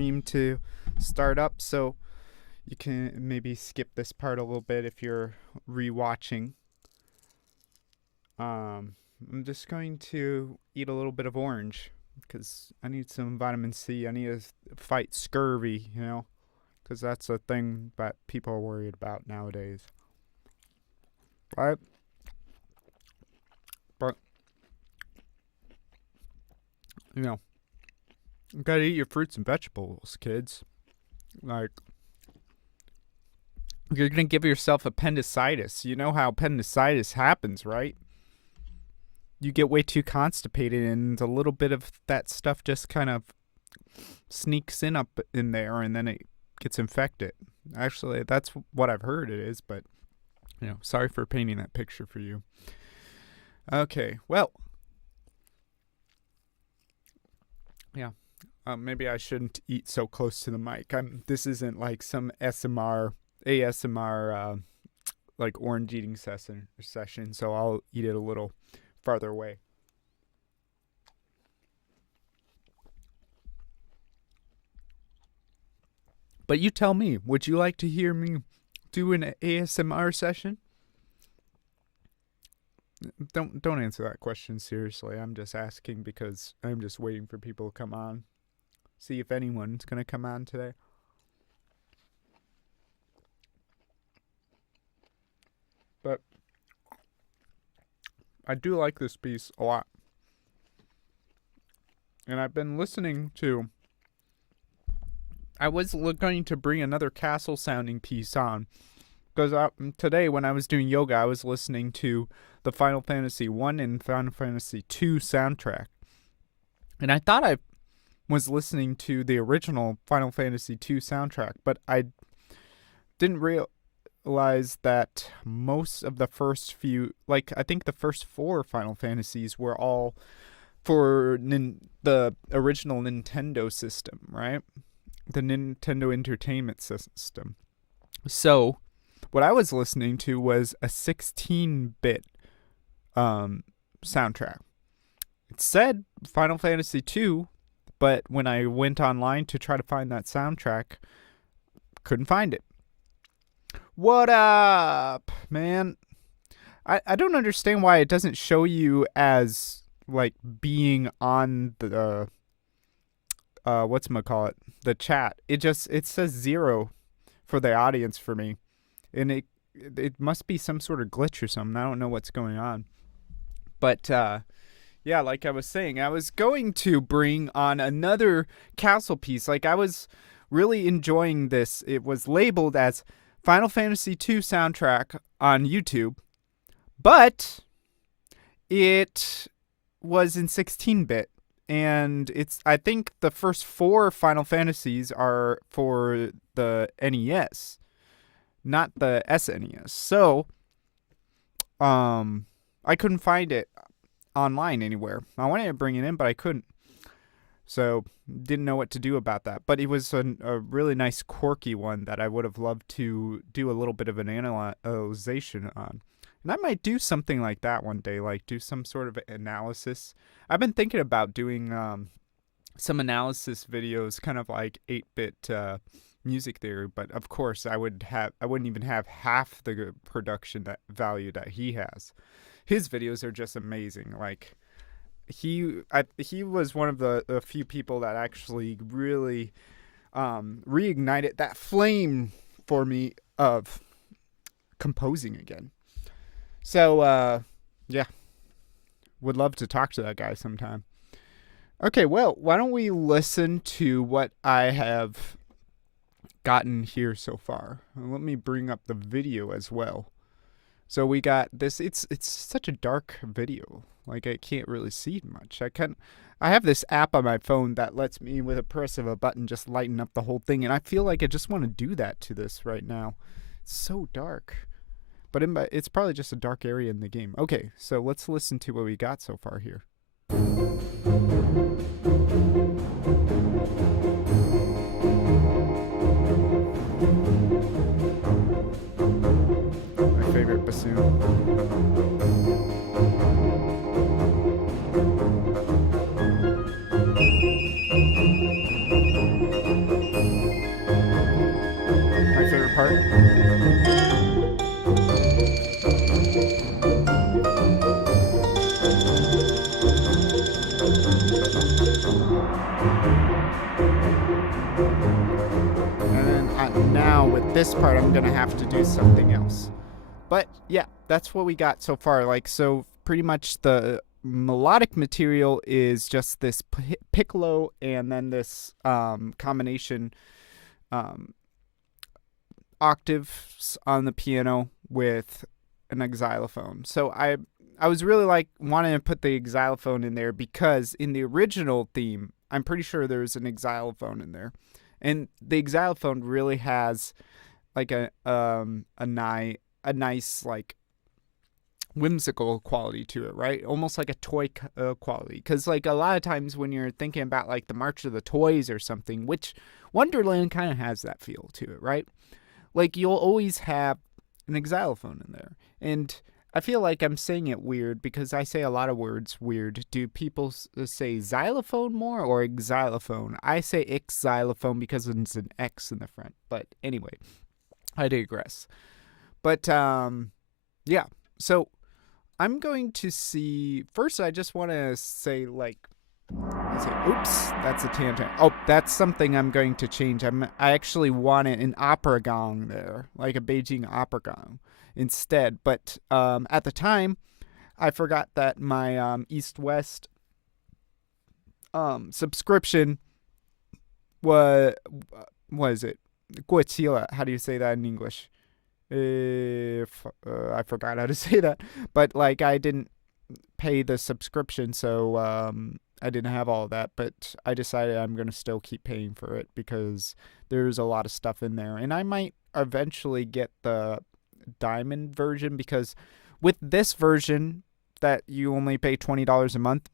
stream to start up, so you can maybe skip this part a little bit if you're rewatching. I'm just going to eat a little bit of orange because I need some vitamin C. I need to fight scurvy, because that's a thing that people are worried about nowadays. Right? But, you gotta eat your fruits and vegetables, kids. Like, you're gonna give yourself appendicitis. You know how appendicitis happens, right? You get way too constipated, and a little bit of that stuff just kind of sneaks up in there, and then it gets infected. Actually, that's what I've heard it is, but, sorry for painting that picture for you. Okay, well, yeah. Maybe I shouldn't eat so close to the mic. This isn't like some ASMR, like orange eating session, so I'll eat it a little farther away. But you tell me, would you like to hear me do an ASMR session? Don't answer that question seriously. I'm just asking because I'm just waiting for people to come on. See if anyone's going to come on today. But I do like this piece a lot. And I've been listening to... I was going to bring another castle sounding piece on. Because today when I was doing yoga, I was listening to the Final Fantasy 1 and Final Fantasy 2 soundtrack. And I thought I was listening to the original Final Fantasy 2 soundtrack, but I didn't realize that most of the first few, I think the first 4 Final Fantasies were all for the original Nintendo system, right? The Nintendo Entertainment System. So, what I was listening to was a 16-bit soundtrack. It said Final Fantasy 2, but when I went online to try to find that soundtrack, couldn't find it. What up, man? I don't understand why it doesn't show you as, being on the, whatchamacallit, the chat. It says 0 for the audience for me. And it must be some sort of glitch or something. I don't know what's going on. But, yeah, like I was saying, I was going to bring on another castle piece. I was really enjoying this. It was labeled as Final Fantasy II soundtrack on YouTube, but it was in 16-bit. And I think the first 4 Final Fantasies are for the NES, not the SNES. So, I couldn't find it online anywhere. I wanted to bring it in, but I couldn't. So, didn't know what to do about that. But it was a really nice, quirky one that I would have loved to do a little bit of an analyzation on. And I might do something like that one day, do some sort of analysis. I've been thinking about doing some analysis videos, kind of like 8-bit music theory, but of course I wouldn't even have half the production value that he has. His videos are just amazing. He was one of the few people that actually really reignited that flame for me of composing again. So yeah, would love to talk to that guy sometime. Okay, well, why don't we listen to what I have gotten here so far. Let me bring up the video as well. So we got this. It's such a dark video. I can't really see much. I have this app on my phone that lets me, with a press of a button, just lighten up the whole thing, and I feel like I just want to do that to this right now. It's so dark. But it's probably just a dark area in the game. Okay, so let's listen to what we got so far here. My favorite bassoon. part. And then now with this part, I'm going to have to do something else. But yeah, that's what we got so far. Like, so pretty much the melodic material is just this piccolo and then this combination octaves on the piano with an xylophone. So I was really like wanting to put the xylophone in there because in the original theme, I'm pretty sure there's an xylophone in there. And the xylophone really has like a nice like whimsical quality to it, right? Almost like a toy quality. Because like a lot of times when you're thinking about like the March of the Toys or something, which Wonderland kind of has that feel to it, right? Like you'll always have an xylophone in there. And I feel like I'm saying it weird because I say a lot of words weird. Do people say xylophone more or xylophone? I say xylophone because it's an X in the front. But anyway, I digress. But yeah, so I'm going to see. First, I just want to say oops, that's a tangent. Oh, that's something I'm going to change. I actually wanted an opera gong there, like a Beijing opera gong instead. But at the time, I forgot that my East-West subscription was it? 过期了. How do you say that in English? I forgot how to say that. But like I didn't pay the subscription, so I didn't have all of that. But I decided I'm going to still keep paying for it because there's a lot of stuff in there. And I might eventually get the diamond version because with this version that you only pay $20 a month,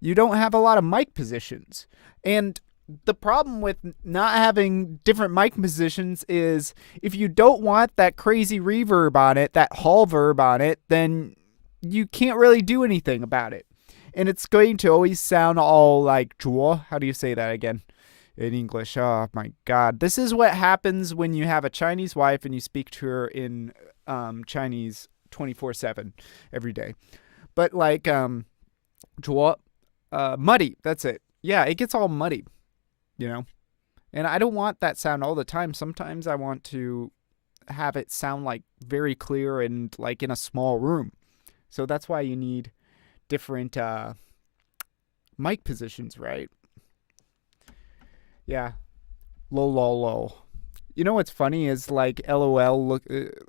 you don't have a lot of mic positions. And the problem with not having different mic positions is if you don't want that crazy reverb on it, that hall verb on it, then you can't really do anything about it. And it's going to always sound all like zhuo. How do you say that again in English? Oh my God. This is what happens when you have a Chinese wife and you speak to her in Chinese 24/7 every day. But like zhuo, muddy, that's it. Yeah, it gets all muddy. You know, and I don't want that sound all the time. Sometimes I want to have it sound like very clear and like in a small room. So that's why you need different mic positions, right? Yeah. Low. You know what's funny is like LOL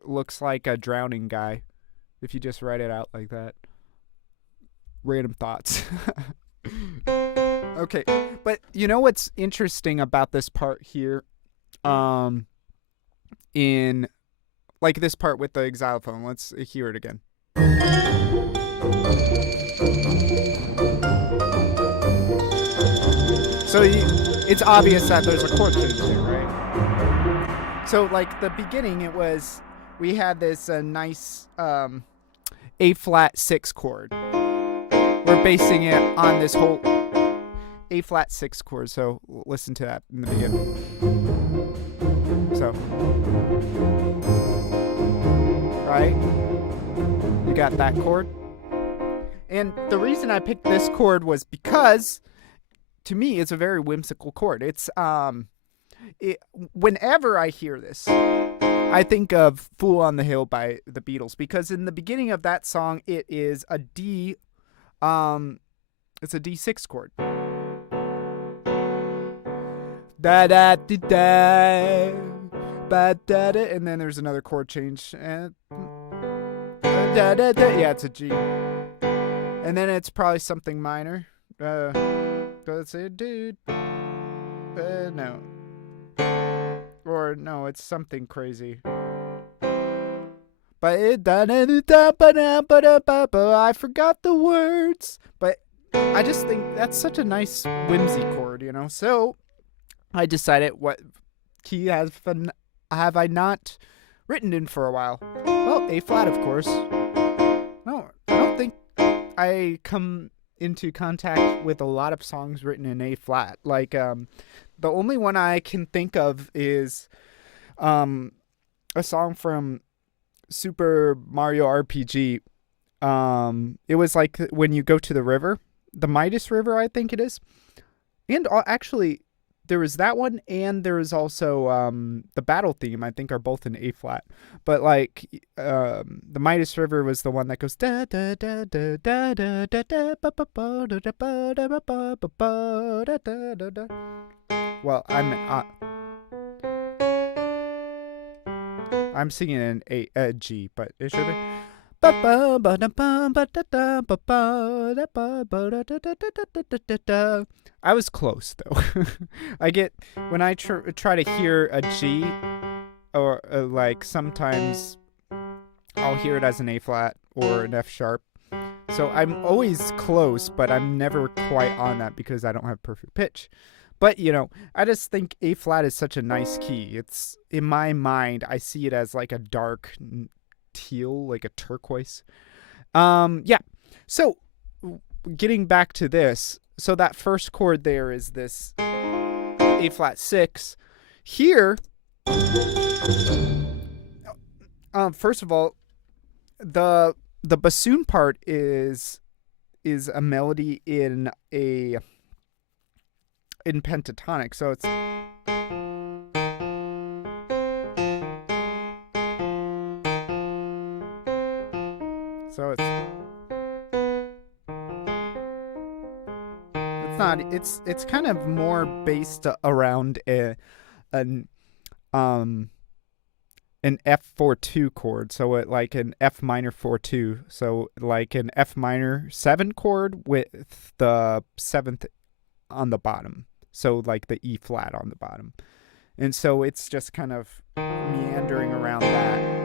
looks like a drowning guy if you just write it out like that. Random thoughts. Okay, but you know what's interesting about this part here, in like this part with the xylophone. Let's hear it again. So it's obvious that there's a chord change here, right? So like the beginning, we had this nice A flat 6 chord. We're basing it on this whole A flat 6 chord, so listen to that in the beginning. So, right? You got that chord. And the reason I picked this chord was because, to me, it's a very whimsical chord. It's whenever I hear this, I think of "Fool on the Hill" by the Beatles, because in the beginning of that song, it is a D. It's a D6 chord. Da da da da, ba da da, and then there's another chord change. And da da da, yeah, it's a G. And then it's probably something minor. Let's say, dude. No. Or no, it's something crazy. But I forgot the words. But I just think that's such a nice whimsy chord, you know. So I decided, what key have I not written in for a while? Well, A flat, of course. No, I don't think I come into contact with a lot of songs written in A flat. Like, the only one I can think of is a song from Super Mario RPG. It was like when you go to the river, the Midas River, I think it is. And actually, there was that one, and there was also the battle theme. I think are both in A flat. But like the Midas River was the one that goes da da da da da da da da ba ba ba da da ba da ba ba ba da da da da. Well, I'm singing in a G, but it should be. I was close though. I get when I try to hear a G, or like sometimes I'll hear it as an A flat or an F sharp. So I'm always close, but I'm never quite on that because I don't have perfect pitch. But I just think A flat is such a nice key. It's in my mind, I see it as like a dark teal, like a turquoise. Yeah. So getting back to this, so that first chord there is this A flat 6. Here, first of all, the bassoon part is a melody in pentatonic, so it's not, it's kind of more based around an F4-2 chord, so it like an F minor 4-2, so like an F minor 7 chord with the 7th on the bottom, so like the E flat on the bottom, and so it's just kind of meandering around that.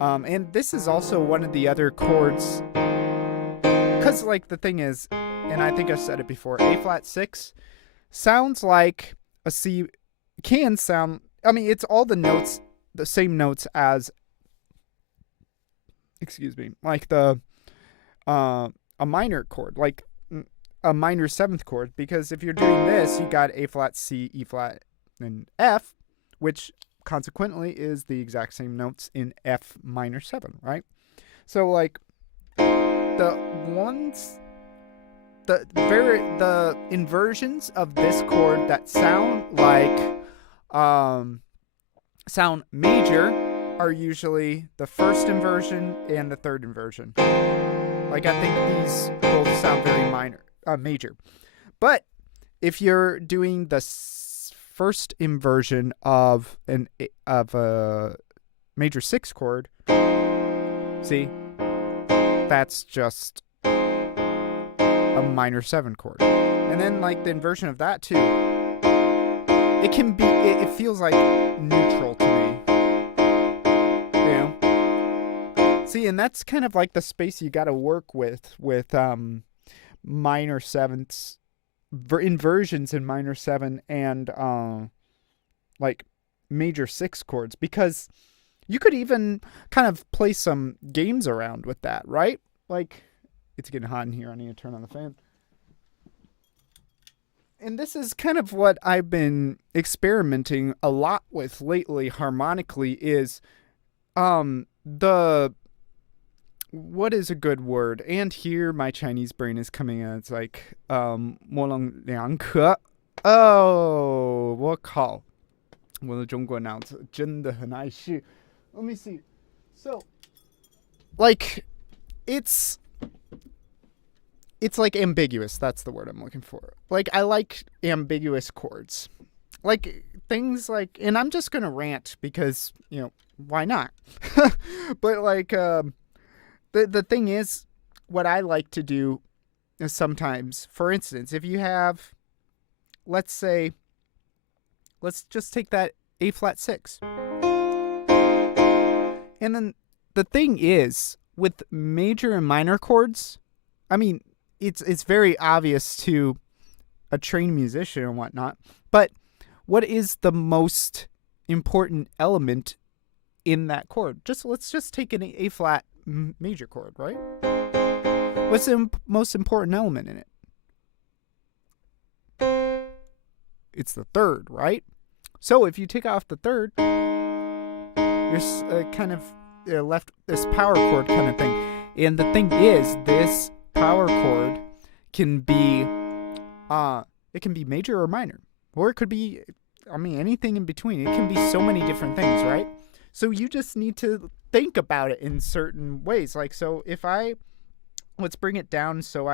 And this is also one of the other chords, because like the thing is, and I think I've said it before, A flat 6 sounds like a C, can sound, I mean, it's all the notes, the same notes as, excuse me, like a minor chord, like a minor 7th chord, because if you're doing this, you got A flat, C, E flat, and F, which consequently is the exact same notes in F minor 7, right? So like the inversions of this chord that sound like sound major are usually the first inversion and the third inversion. Like I think these both sound very major. But if you're doing the first inversion of a major 6 chord, see, that's just a minor 7 chord. And then like the inversion of that too, it can be, it feels like neutral to me. See, and that's kind of like the space you got to work with minor 7ths, inversions in minor 7 and like major 6 chords, because you could even kind of play some games around with that, right? Like, it's getting hot in here. I need to turn on the fan. And this is kind of what I've been experimenting a lot with lately harmonically is what is a good word? And here my Chinese brain is coming in. It's like 模棱两可. Oh, 我靠，我的中国脑子真的很碍事. Let me see. So, like, it's like ambiguous. That's the word I'm looking for. Like, I like ambiguous chords. Like, things like, and I'm just going to rant because, why not? But, like, the thing is, what I like to do is sometimes, for instance, if you have, let's just take that A flat 6. And then the thing is, with major and minor chords, I mean, it's very obvious to a trained musician and whatnot, but what is the most important element in that chord? Let's just take an A flat major chord, right? What's the most important element in it? It's the third, right? So if you take off the third, there's kind of left this power chord kind of thing. And the thing is, this power chord can be it can be major or minor, or it could be, I mean, anything in between. It can be so many different things, right? So you just need to think about it in certain ways. Like, so if let's bring it down. So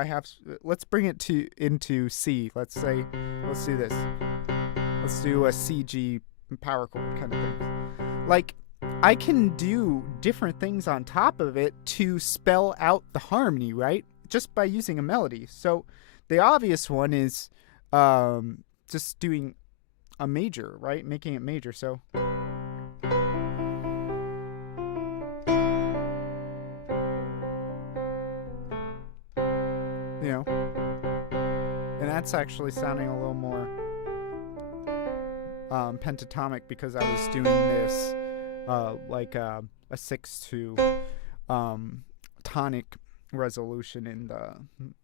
let's bring it into C. Let's do this. Let's do a CG power chord kind of thing. Like, I can do different things on top of it to spell out the harmony, right? Just by using a melody. So the obvious one is just doing a major, right? Making it major. So and that's actually sounding a little more pentatonic, because I was doing this like a 6/2 tonic resolution in the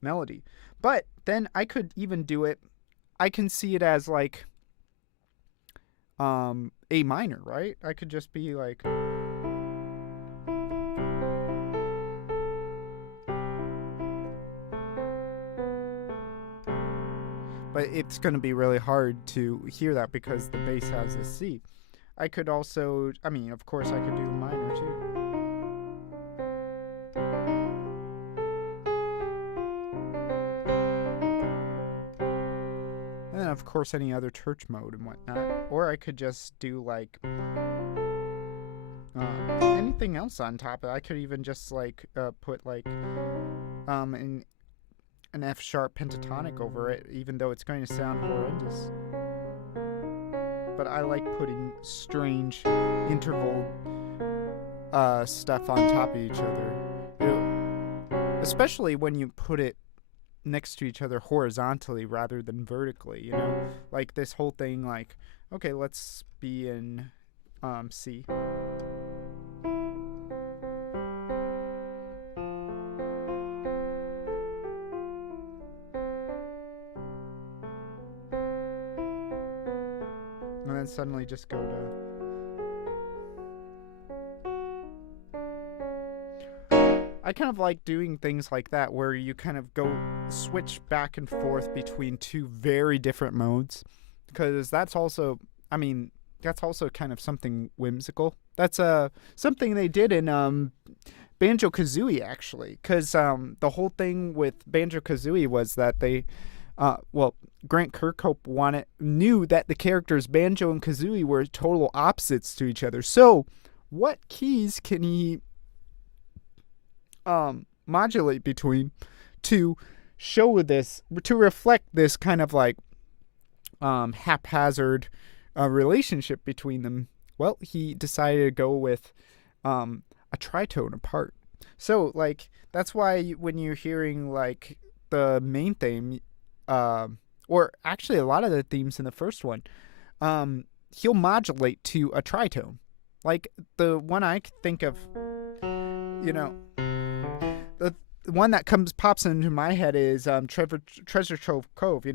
melody. But then I could even do it, I can see it as like A minor, right? I could just be like, but it's going to be really hard to hear that because the bass has a C. I could also, I mean, of course I could do minor too. And then of course any other church mode and whatnot. Or I could just do like anything else on top of it. I could even just like put like an F sharp pentatonic over it, even though it's going to sound horrendous. But I like putting strange interval stuff on top of each other. Especially when you put it next to each other horizontally rather than vertically, Like this whole thing, like, okay, let's be in C. And then suddenly just go to... I kind of like doing things like that where you kind of switch back and forth between two very different modes, because that's also kind of something whimsical. That's something they did in Banjo-Kazooie, actually, because the whole thing with Banjo-Kazooie was that they Grant Kirkhope knew that the characters Banjo and Kazooie were total opposites to each other. So, what keys can he modulate between to show this, to reflect this kind of like haphazard relationship between them? Well, he decided to go with a tritone apart. So, like, that's why when you're hearing like the main theme, or actually a lot of the themes in the first one, he'll modulate to a tritone. Like the one I think of, the one that pops into my head is Treasure Trove Cove,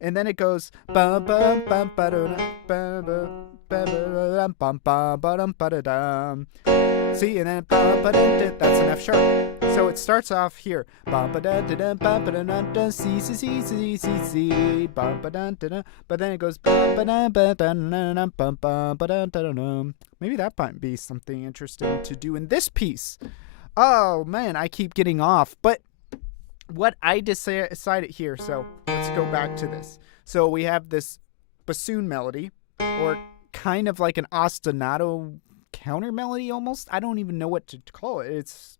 and then it goes, see, and then that's an F sharp. So it starts off here, but then it goes, maybe that might be something interesting to do in this piece. Oh man, I keep getting off, but what I decided here, so let's go back to this. So we have this bassoon melody, or kind of like an ostinato counter melody almost. I don't even know what to call it. It's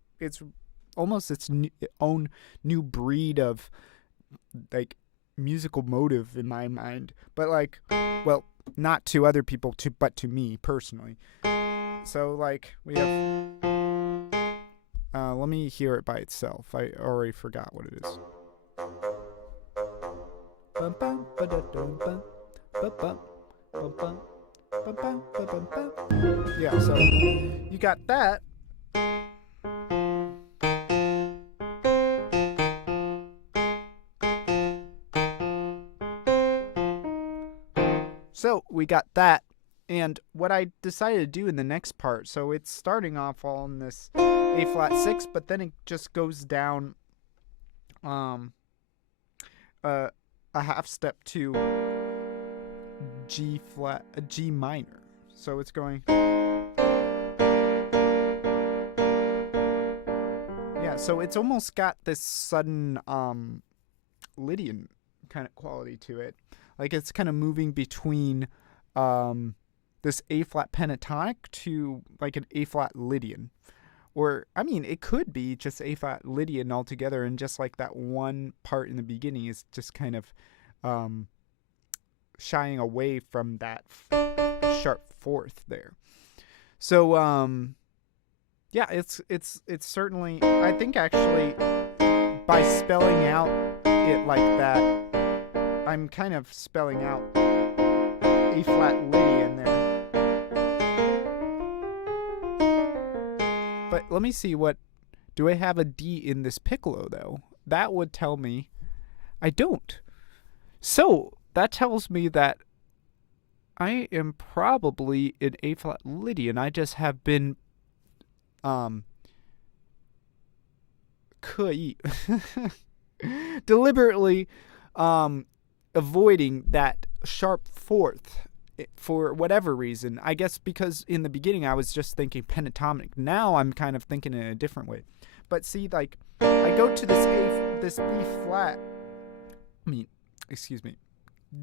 almost its own new breed of like musical motive in my mind. But like, well, not to other people, but to me personally. So like we have... let me hear it by itself. I already forgot what it is. Yeah, so you got that. So we got that. And what I decided to do in the next part, so it's starting off on this A flat 6, but then it just goes down a half step to G minor. So it's going, yeah, so it's almost got this sudden Lydian kind of quality to it. Like it's kind of moving between this A flat pentatonic to like an A flat Lydian. Or, I mean, it could be just A flat Lydian altogether, and just like that one part in the beginning is just kind of shying away from that sharp fourth there. So, yeah, it's certainly, I think actually by spelling out it like that, I'm kind of spelling out A flat Lydian there. But let me see, do I have a D in this piccolo though? That would tell me I don't. So that tells me that I am probably in A flat Lydian. I just have been 刻意 deliberately avoiding that sharp fourth for whatever reason. I guess because in the beginning I was just thinking pentatonic. Now I'm kind of thinking in a different way. But see, like, I go to this B flat,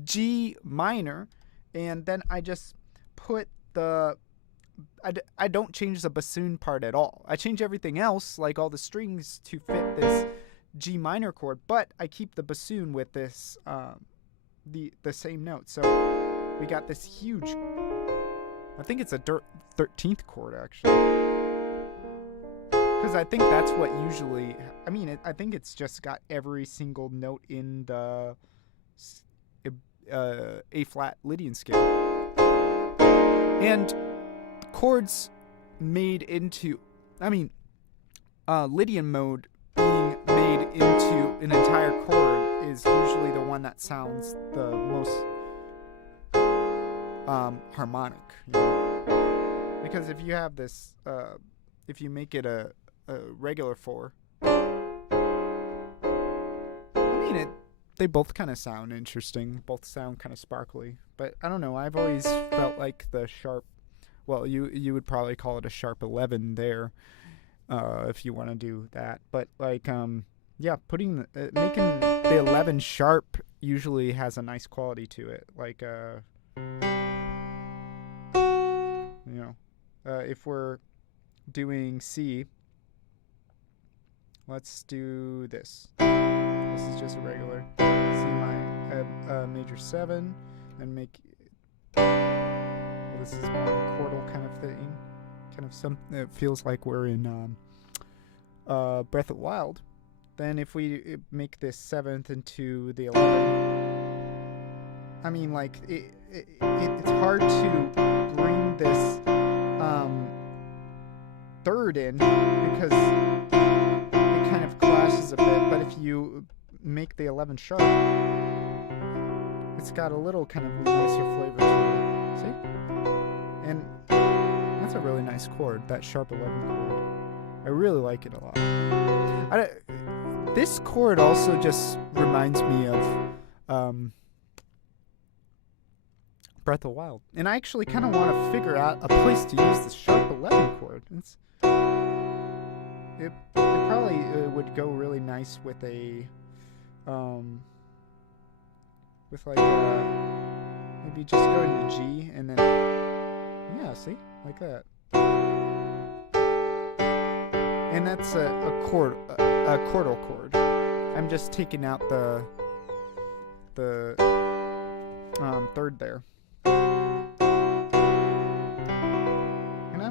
G minor, and then I just put I don't change the bassoon part at all. I change everything else, like all the strings, to fit this G minor chord, but I keep the bassoon with this the same note. So we got this huge, I think it's a 13th chord actually, because I think that's what usually, I think it's just got every single note in the A flat Lydian scale, and chords made into, Lydian mode being made into an entire chord is usually the one that sounds the most harmonic, because if you have this, if you make it a regular 4, they both kind of sound interesting, both sound kind of sparkly, but I don't know, I've always felt like the sharp, well, you would probably call it a sharp 11 there, if you want to do that, but like, yeah, making the 11 sharp usually has a nice quality to it, like, if we're doing C, let's do this. This is just a regular C major 7, and make, well, this is more chordal kind of thing, kind of something. It feels like we're in Breath of the Wild. Then if we make this 7th into the 11, like it's hard to bring this 3rd in because it kind of clashes a bit. But if you make the 11 sharp, it's got a little kind of nicer flavor to it. See? And that's a really nice chord, that sharp 11 chord. I really like it a lot. This chord also just reminds me of Breath of the Wild. And I actually kind of want to figure out a place to use this sharp 11 chord. It probably would go really nice with a, with like maybe just go into G and then, yeah, see? Like that. And that's a chordal chord. I'm just taking out the 3rd there. And I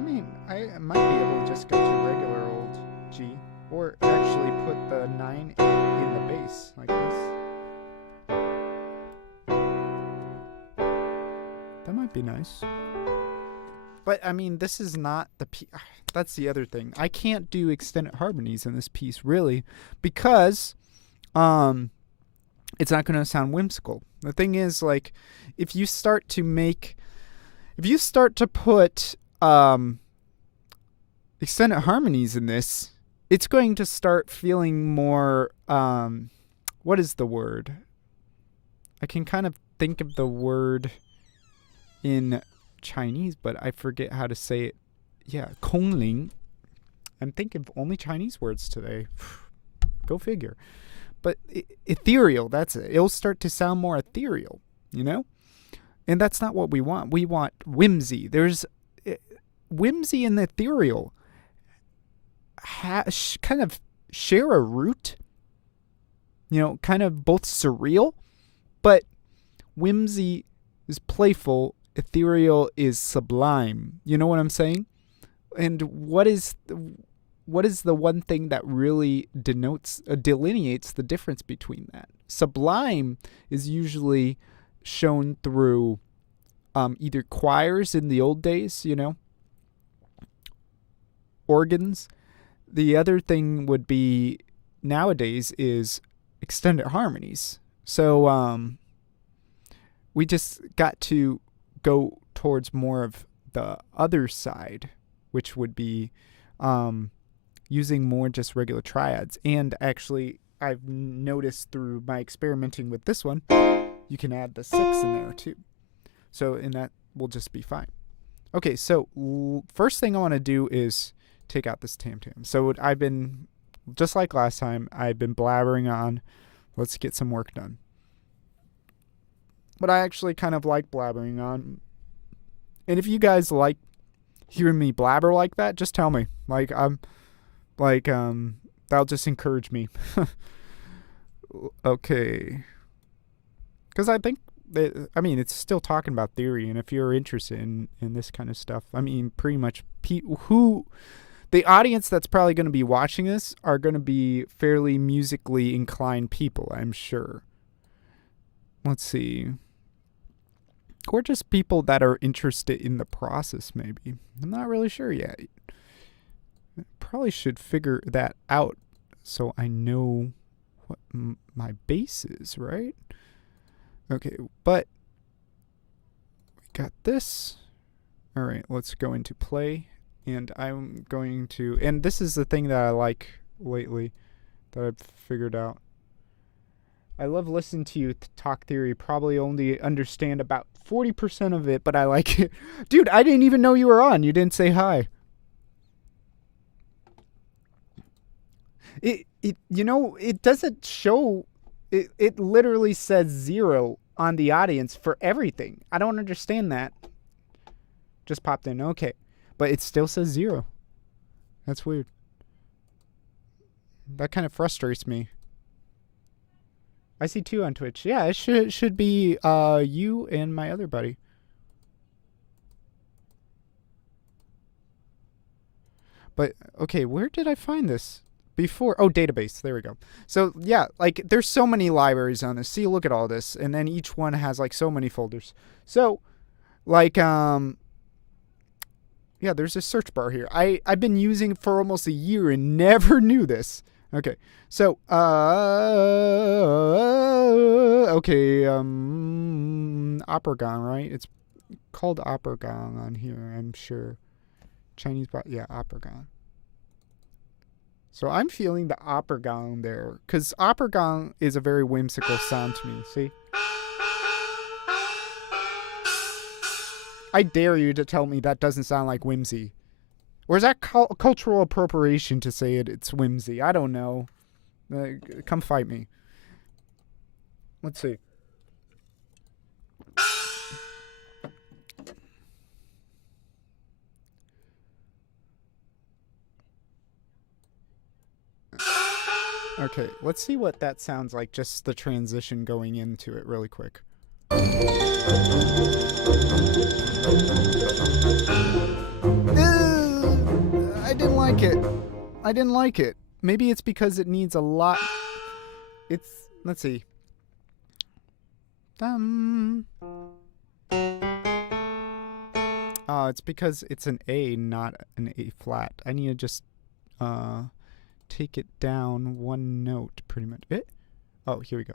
might be able to just go to regular old G, or actually put the 9 in the bass like this. That might be nice. But this is not the piece. That's the other thing. I can't do extended harmonies in this piece, really, because it's not going to sound whimsical. The thing is, like, if you start to put extended harmonies in this, it's going to start feeling more, what is the word? I can kind of think of the word in Chinese, but I forget how to say it. Yeah, Kongling. I'm thinking of only Chinese words today. Go figure. But ethereal, that's it. It'll start to sound more ethereal, you know? And that's not what we want. We want whimsy. There's whimsy and ethereal kind of share a root, you know, kind of both surreal, but whimsy is playful, ethereal is sublime. You know what I'm saying? And what is the one thing that really delineates the difference between that? Sublime is usually shown through either choirs in the old days, you know, organs. The other thing would be nowadays is extended harmonies. So we just got to go towards more of the other side, which would be using more just regular triads. And actually, I've noticed through my experimenting with this one, you can add the 6 in there too. So, and that will just be fine. Okay, so first thing I want to do is take out this tam-tam. So I've been, just like last time, I've been blabbering on. Let's get some work done. But I actually kind of like blabbering on. And if you guys like hearing me blabber like that, just tell me. That'll just encourage me. Okay. Because I think it's still talking about theory, and if you're interested in this kind of stuff, pretty much the audience that's probably going to be watching this are going to be fairly musically inclined people, I'm sure. Let's see. Or just people that are interested in the process, maybe. I'm not really sure yet. I probably should figure that out so I know what my bass is, right? Okay, but we got this. All right, let's go into play. And I'm going to, and this is the thing that I like lately that I've figured out. I love listening to you talk theory. Probably only understand about 40% of it, but I like it. Dude, I didn't even know you were on. You didn't say hi. It doesn't show. It literally says 0 on the audience for everything. I don't understand that. Just popped in. Okay. But it still says 0. That's weird. That kind of frustrates me. I see 2 on Twitch. Yeah, it should be you and my other buddy. But, okay, where did I find this? Before, database, there we go. So yeah, like there's so many libraries on this. See, look at all this, and then each one has like so many folders. So like yeah, there's a search bar here. I've been using it for almost a year and never knew this. Okay, so okay, opera gong, right? It's called opera gong on here, I'm sure. Chinese, yeah, opera gong. So I'm feeling the opera gong there, because opera gong is a very whimsical sound to me. See? I dare you to tell me that doesn't sound like whimsy. Or is that cultural appropriation to say it's whimsy? I don't know. Come fight me. Let's see. Okay, let's see what that sounds like, just the transition going into it really quick. I didn't like it. Maybe it's because it needs a lot. Let's see. It's because it's an A, not an A flat. I need to just take it down one note, pretty much. Oh, here we go.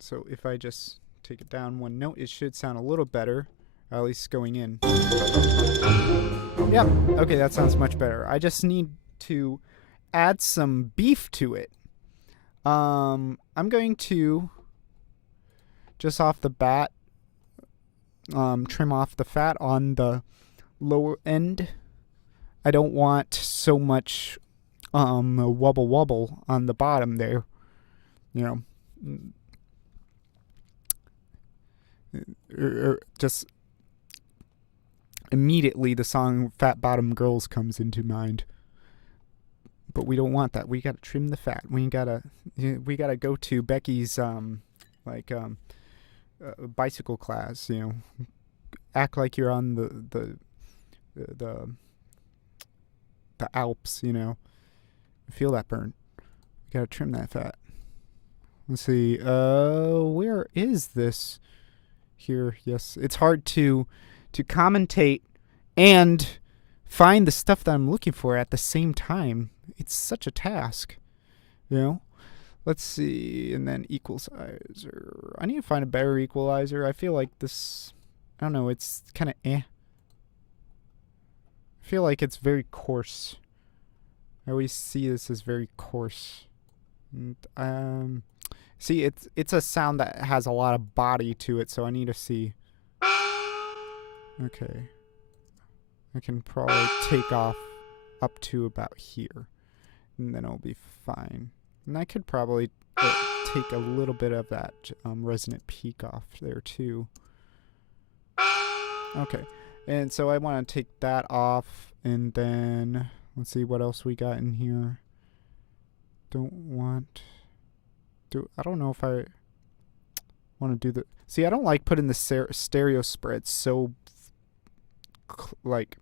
So if I just take it down one note, it should sound a little better, at least going in. Yeah, okay, that sounds much better. I just need to add some beef to it. I'm going to, just off the bat, trim off the fat on the lower end. I don't want so much wubble wubble on the bottom there. You know, just immediately the song Fat Bottom Girls comes into mind. But we don't want that. We gotta trim the fat. We gotta go to Becky's bicycle class. You know, act like you're on the Alps. You know, feel that burn. We gotta trim that fat. Let's see. Where is this? Here, yes. It's hard to commentate and find the stuff that I'm looking for at the same time. It's such a task, you know. Let's see, and then equalizer. I need to find a better equalizer. I feel like this, I don't know, it's kind of I feel like it's very coarse. I always see this as very coarse. And, see, it's a sound that has a lot of body to it, so I need to see. Okay. I can probably take off up to about here, and then it'll be fine. And I could probably take a little bit of that resonant peak off there too. Okay, and so I want to take that off, and then let's see what else we got in here. I don't know if I want to do the... See, I don't like putting the stereo spread so, like...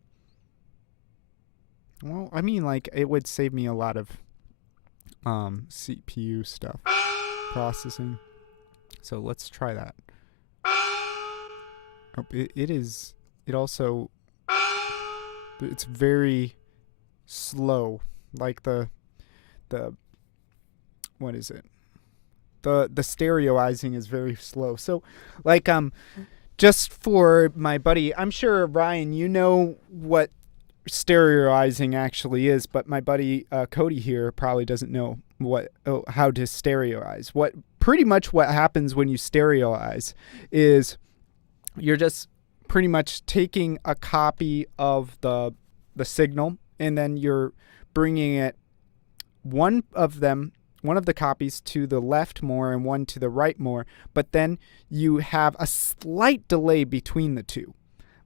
Well, I mean, like, it would save me a lot of CPU stuff, processing. So let's try that. Oh, it also, it's very slow, like the what is it? The stereoizing is very slow. So, like, just for my buddy, I'm sure, Ryan, you know what stereoizing actually is, but my buddy Cody here probably doesn't know how to stereoize. Pretty much what happens when you stereoize is you're just pretty much taking a copy of the signal, and then you're bringing it one of the copies to the left more and one to the right more, but then you have a slight delay between the two,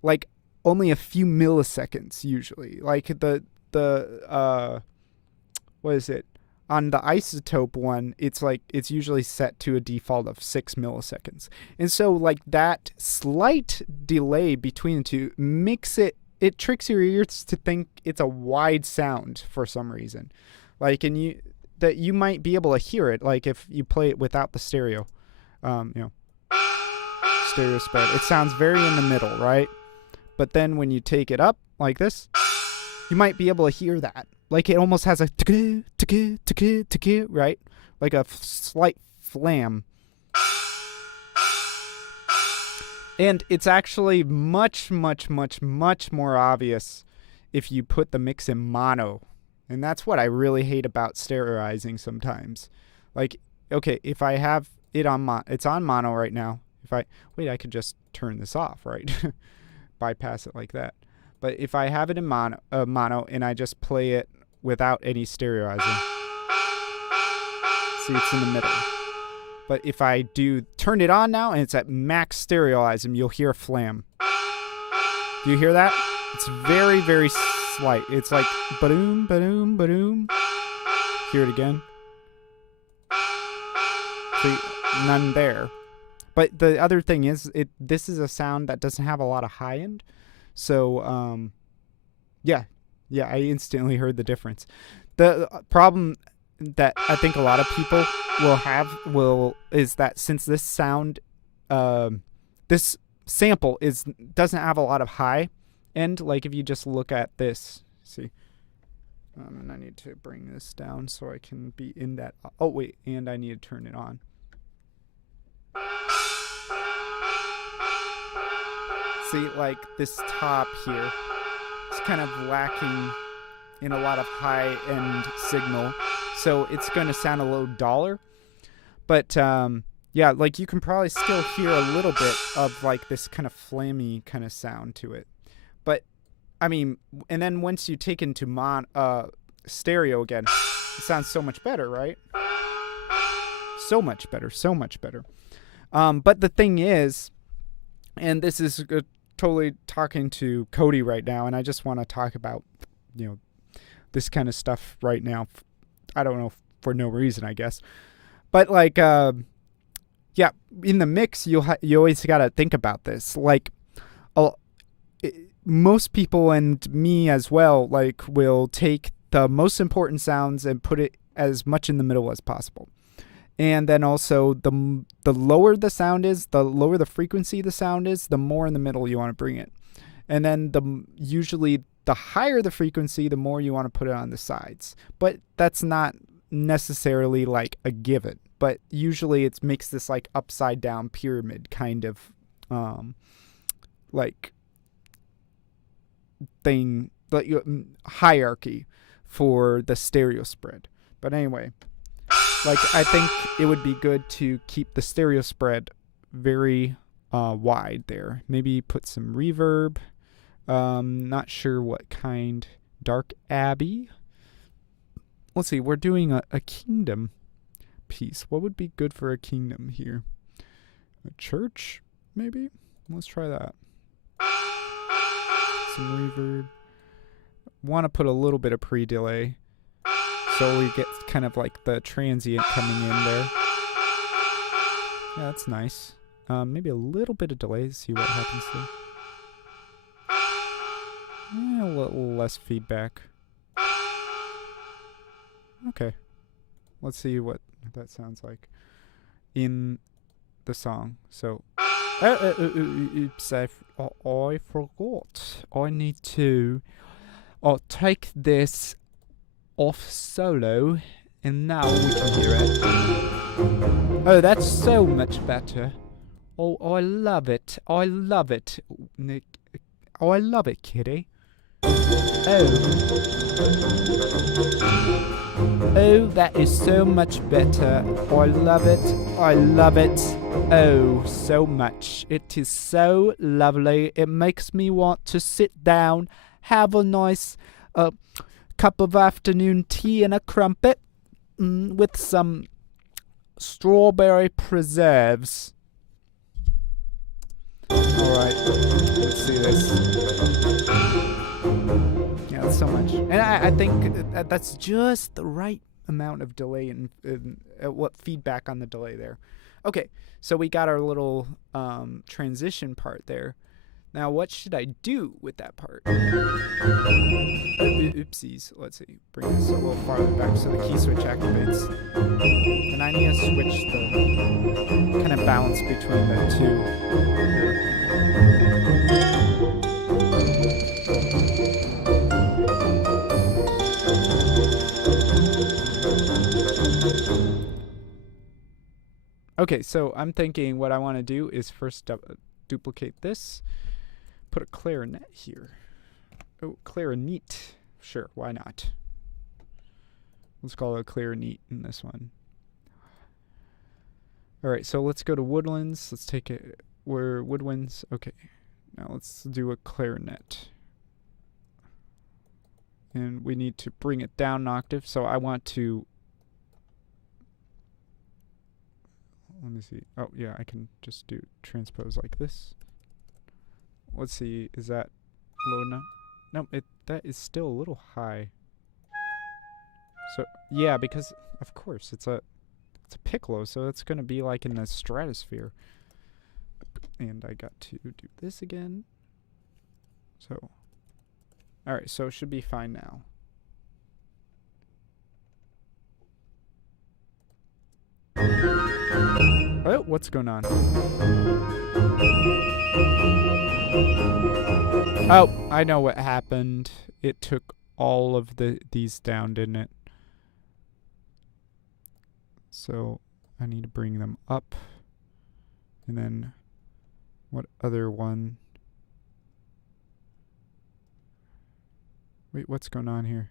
like only a few milliseconds usually. Like the what is it? On the isotope one, it's usually set to a default of 6 milliseconds. And so like that slight delay between the two makes it tricks your ears to think it's a wide sound for some reason. Like, and you might be able to hear it, like if you play it without the stereo, stereo spread. It sounds very in the middle, right? But then when you take it up like this, you might be able to hear that. Like it almost has a right? Like a slight flam. And it's actually much, much, much, much more obvious if you put the mix in mono. And that's what I really hate about stereoizing sometimes. Like, okay, if I have it on it's on mono right now. I could just turn this off, right? Bypass it like that. But if I have it in mono and I just play it without any stereoizing, see, it's in the middle. But if I do turn it on now and it's at max stereoizing, you'll hear a flam. Do you hear that? It's very, very slight. It's like ba-doom, ba-doom, ba-doom. Hear it again. See, none there. But the other thing is, this is a sound that doesn't have a lot of high end. So, yeah, I instantly heard the difference. The problem that I think a lot of people will have is that since this sound, this sample doesn't have a lot of high end. Like if you just look at this, see, and I need to bring this down so I can be in that. Oh wait, and I need to turn it on. See, like this top here, it's kind of lacking in a lot of high-end signal, so it's going to sound a little duller. But yeah, like you can probably still hear a little bit of like this kind of flammy kind of sound to it. But I mean, and then once you take into stereo again, it sounds so much better, right? So much better, so much better. But the thing is, and this is totally talking to Cody right now, and I just want to talk about, this kind of stuff right now. I don't know, for no reason, I guess. But like, yeah, in the mix, you always got to think about this. Like, most people, and me as well, like, will take the most important sounds and put it as much in the middle as possible. And then also, the lower the sound is, the lower the frequency the sound is, the more in the middle you want to bring it. And then usually the higher the frequency, the more you want to put it on the sides. But that's not necessarily like a given. But usually it makes this like upside down pyramid kind of like thing, like hierarchy for the stereo spread. But anyway, like I think it would be good to keep the stereo spread very wide there. Maybe put some reverb. Not sure what kind. Dark Abbey. Let's see, we're doing a kingdom piece. What would be good for a kingdom here? A church, maybe? Let's try that. Some reverb. Want to put a little bit of pre-delay, so we get kind of like the transient coming in there. Yeah, that's nice. Maybe a little bit of delay, see what happens there. A little less feedback. Okay. Let's see what that sounds like in the song. So, oops, I forgot. I need to take this off solo, and now we can hear it. Oh, that's so much better. Oh, I love it. I love it, Nick. Oh, I love it, Kitty. Oh, that is so much better. I love it. I love it. Oh, so much. It is so lovely. It makes me want to sit down, have a nice cup of afternoon tea and a crumpet with some strawberry preserves. Alright, let's see this. Yeah, that's so much. And I think that's just the right amount of delay and what feedback on the delay there. Okay, so we got our little transition part there. Now, what should I do with that part? Oopsies. Let's see. Bring this a little farther back so the key switch activates. And I need to switch the kind of balance between the two here. Okay, so I'm thinking what I want to do is first duplicate this. Put a clarinet here. Oh, clarinet. Sure, why not? Let's call it a clarinet in this one. Alright, so let's go to woodlands. Let's take it where woodwinds. Okay, now let's do a clarinet. And we need to bring it down an octave. So I want to... Let me see. Oh, yeah, I can just do transpose like this. Let's see, is that low enough? No, that is still a little high. So yeah, because of course it's a piccolo, so it's gonna be like in the stratosphere. And I got to do this again. So alright, so it should be fine now. Oh, what's going on? Oh, I know what happened. It took all of these down, didn't it? So I need to bring them up. And then what other one? Wait, what's going on here?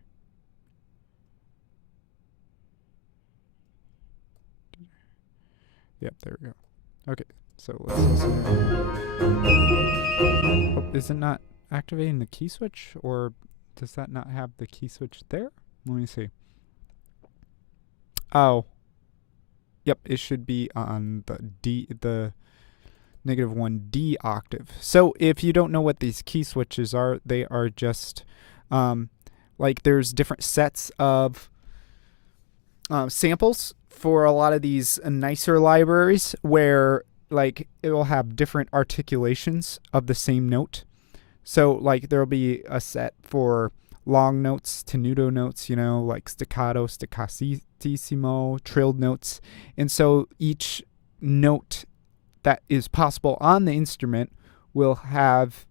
Yep, there we go. Okay, so let's listen. Oh, is it not activating the key switch, or does that not have the key switch there? Let me see. Oh. Yep, it should be on the -1D octave. So if you don't know what these key switches are, they are just like there's different sets of samples for a lot of these nicer libraries where like it will have different articulations of the same note. So like there'll be a set for long notes, tenuto notes, you know, like staccato, staccatissimo, trilled notes. And so each note that is possible on the instrument will have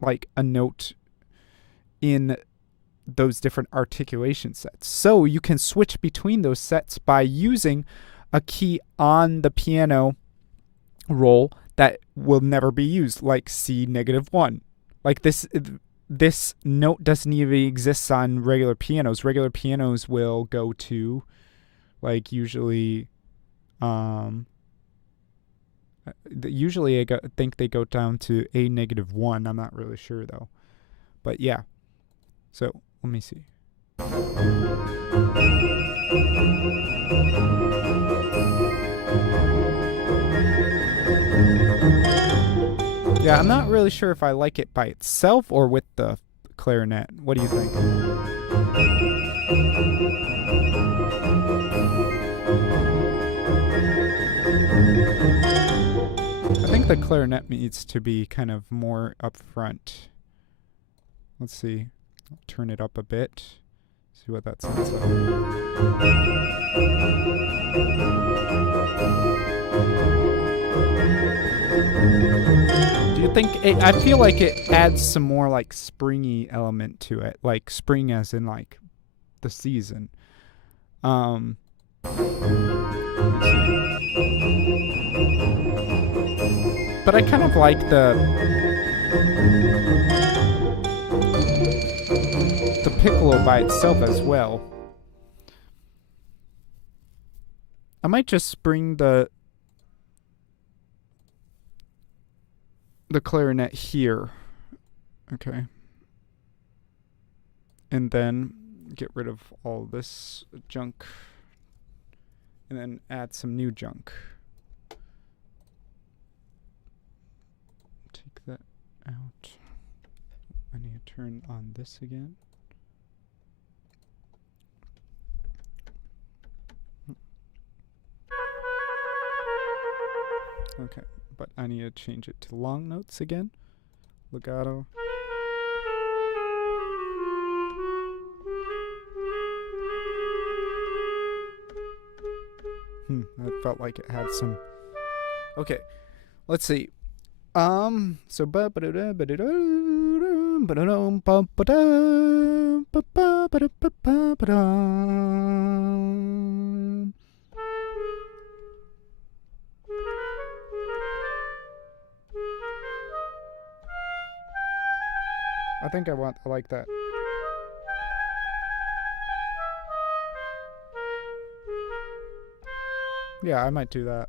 like a note in those different articulation sets. So you can switch between those sets by using a key on the piano roll that will never be used, like C-1. Like this note doesn't even exist on regular pianos. Regular pianos will go to like usually usually I think they go down to A-1. I'm not really sure though. But yeah. So let me see. Yeah, I'm not really sure if I like it by itself or with the clarinet. What do you think? I think the clarinet needs to be kind of more up front. Let's see. I'll turn it up a bit. See what that sounds like. Do you think I feel like it adds some more like springy element to it, like spring as in like the season. But I kind of like the piccolo by itself as well. I might just bring the clarinet here. Okay. And then get rid of all this junk. And then add some new junk. Take that out. I need to turn on this again. Okay, but I need to change it to long notes again. Legato. That felt like it had some. Okay, let's see. So I think I like that. Yeah, I might do that.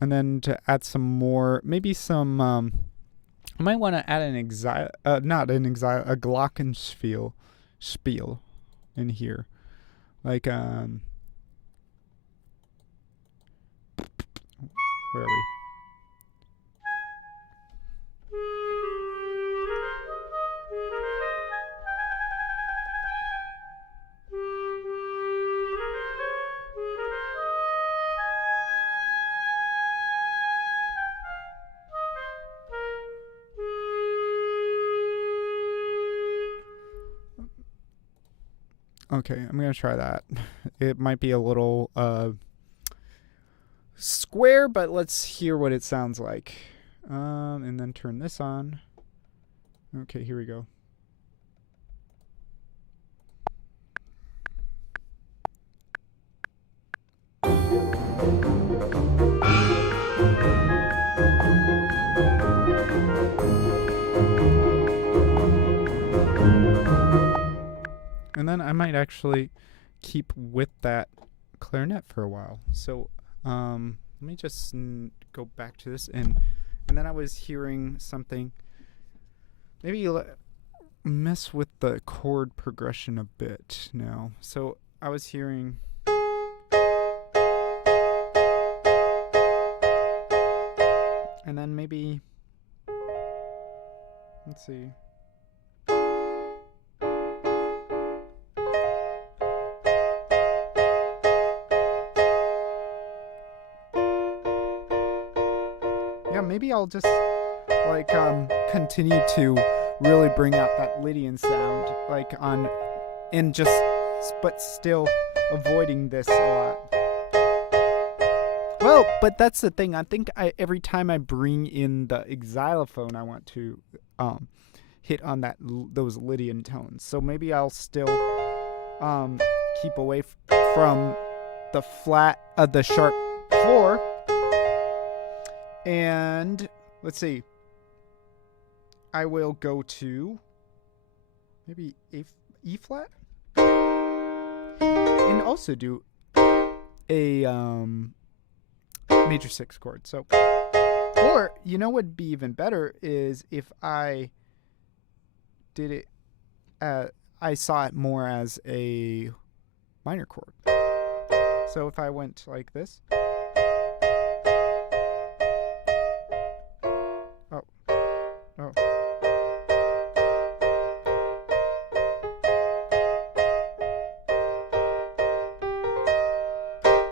And then to add some more, maybe some, I might want to add a glockenspiel in here. Like, where are we? Okay, I'm going to try that. It might be a little square, but let's hear what it sounds like. And then turn this on. Okay, here we go. And then I might actually keep with that clarinet for a while. So let me just go back to this. And then I was hearing something. Maybe mess with the chord progression a bit now. So I was hearing... And then maybe... Let's see. Yeah, maybe I'll just like continue to really bring out that Lydian sound, like on, and just, but still avoiding this a lot. Well, but that's the thing. I think every time I bring in the xylophone, I want to hit on those Lydian tones. So maybe I'll still keep away from the flat of the sharp floor. And let's see. I will go to maybe E flat, and also do a major 6 chord. So, or you know what'd be even better is if I did it. I saw it more as a minor chord. So if I went like this. Oh.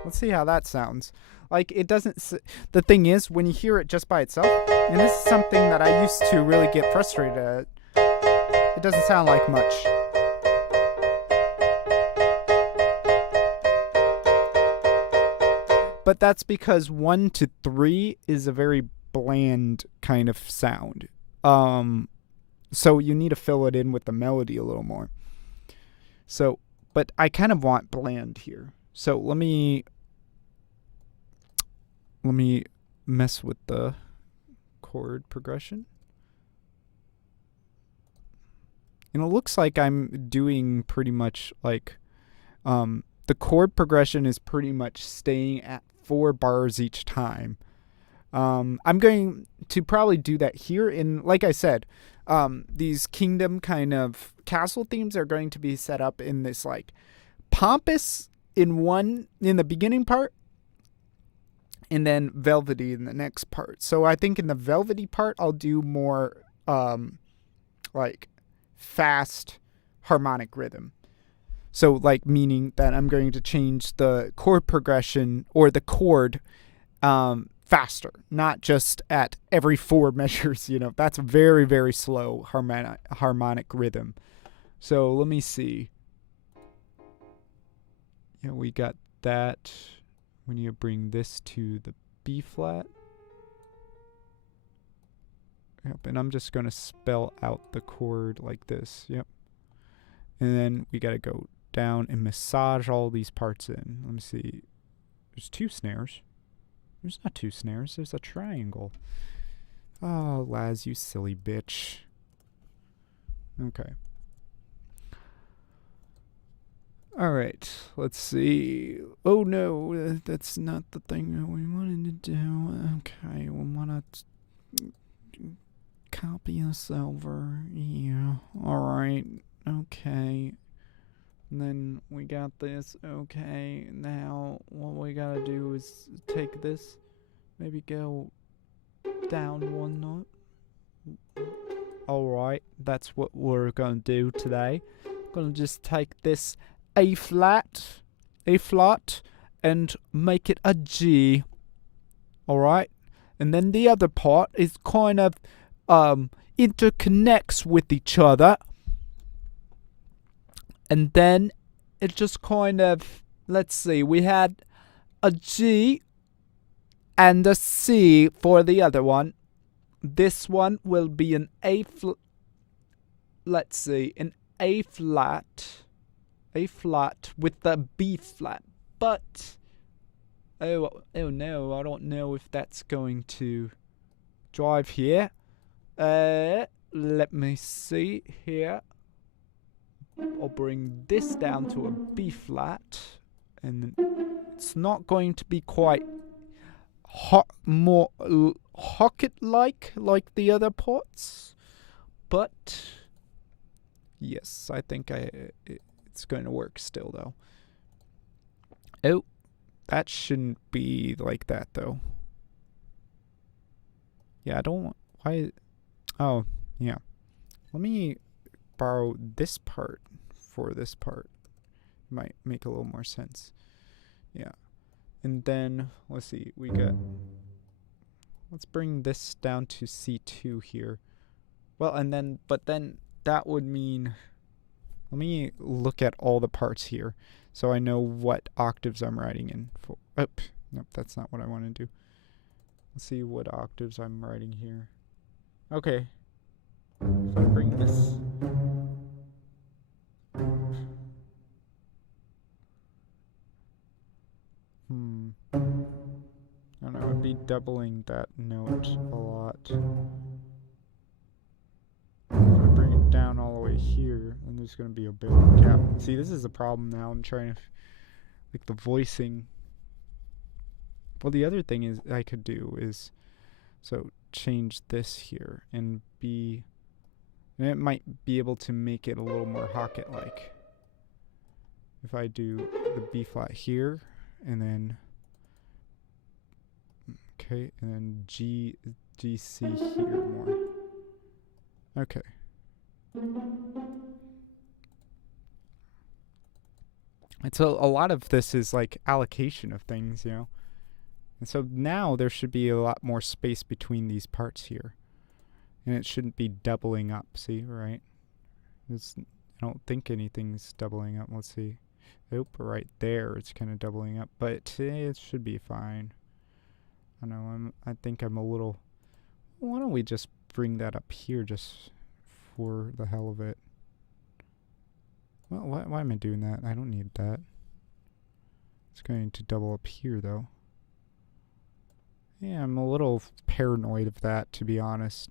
Let's see how that sounds. Like, it doesn't... The thing is, when you hear it just by itself, and this is something that I used to really get frustrated at, it doesn't sound like much. But that's because 1 to 3 is a very bland kind of sound. So you need to fill it in with the melody a little more. So, but I kind of want bland here. So let me mess with the chord progression. And it looks like I'm doing pretty much like, the chord progression is pretty much staying at 4 bars each time. I'm going to probably do that here. And like I said, these kingdom kind of castle themes are going to be set up in this like pompous in the beginning part, and then velvety in the next part. So I think in the velvety part, I'll do more like fast harmonic rhythm. So like meaning that I'm going to change the chord progression or the chord faster, not just at every 4 measures. You know, that's very, very slow harmonic rhythm. So let me see. Yeah, we got that. When you bring this to the B flat. Yep, and I'm just going to spell out the chord like this. Yep. And then we got to go down and massage all these parts in. Let me see. There's 2 snares. There's not 2 snares. There's a triangle. Oh, Laz, you silly bitch. Okay. All right. Let's see. Oh, no. That's not the thing that we wanted to do. Okay. We want to copy this over. Yeah. All right. Okay. And then we got this. Okay. Now what we got to do is take this. Maybe go down 1 note. All right. That's what we're going to do today. Going to just take this A flat, and make it a G. All right. And then the other part is kind of interconnects with each other. And then it just kind of, let's see, we had a G and a C for the other one. This one will be an let's see, an A flat with the B flat. But, oh no, I don't know if that's going to drive here. Let me see here. I'll bring this down to a B flat, and it's not going to be quite more like the other parts, but yes, I think it's going to work still though. Oh, that shouldn't be like that though. Yeah, I don't. Why? Oh, yeah. Let me borrow this part for this part. Might make a little more sense. Yeah. And then, let's see, let's bring this down to C2 here. Well, and then, but then that would mean, let me look at all the parts here so I know what octaves I'm writing in for. Oh, nope, that's not what I want to do. Let's see what octaves I'm writing here. Okay. If I bring this. I don't know, I'd be doubling that note a lot. If I bring it down all the way here, then there's going to be a big gap. See, this is the problem now. I'm trying to, like, the voicing. Well, the other thing is I could do is, so change this here and it might be able to make it a little more Hocket-like. If I do the B flat here, and then, okay, and then G, C here more. Okay. And so a lot of this is like allocation of things, you know. And so now there should be a lot more space between these parts here. And it shouldn't be doubling up, see, right? I don't think anything's doubling up. Let's see. Oop, right there it's kind of doubling up, but it should be fine. I know, I think I'm a little... Why don't we just bring that up here just for the hell of it? Well, why am I doing that? I don't need that. It's going to double up here, though. Yeah, I'm a little paranoid of that, to be honest.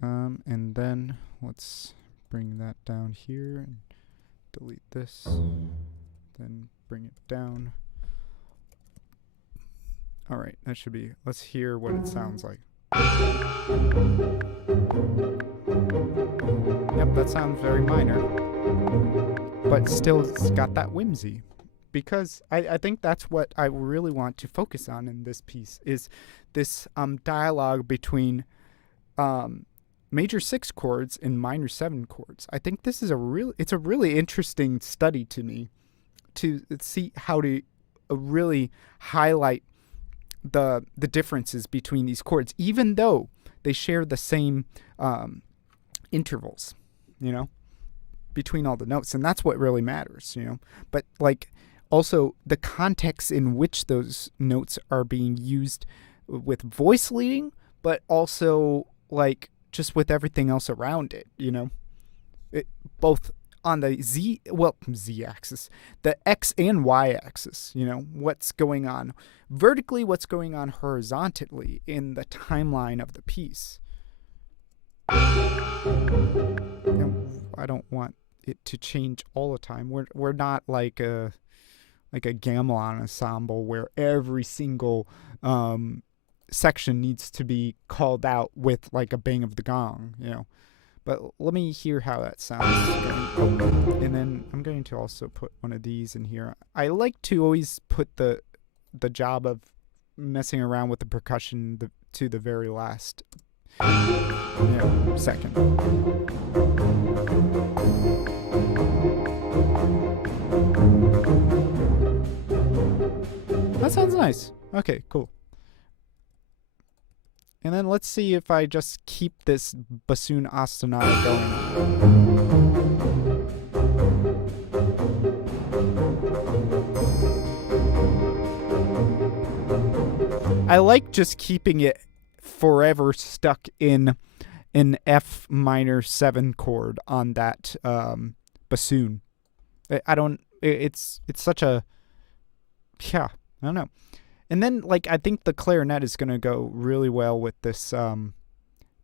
And then let's bring that down here and delete this. Then bring it down. Alright, that should be... Let's hear what it sounds like. Yep, that sounds very minor. But still, it's got that whimsy. Because I think that's what I really want to focus on in this piece, is this dialogue between major 6 chords and minor 7 chords. I think this is a really interesting study to me, to see how to really highlight the differences between these chords, even though they share the same intervals, you know, between all the notes. And that's what really matters, you know. But like, also the context in which those notes are being used with voice leading, but also like just with everything else around it, you know, both on the Z axis, the X and Y axis, you know, what's going on vertically, what's going on horizontally in the timeline of the piece. I don't want it to change all the time. We're not like a gamelan ensemble where every single section needs to be called out with like a bang of the gong, you know. But let me hear how that sounds. And then I'm going to also put one of these in here. I like to always put the job of messing around with the percussion to the very last second. That sounds nice. Okay, cool. And then let's see if I just keep this bassoon ostinato going. I like just keeping it forever stuck in an F minor 7 chord on that bassoon. It's such a, I don't know. And then, like, I think the clarinet is going to go really well with this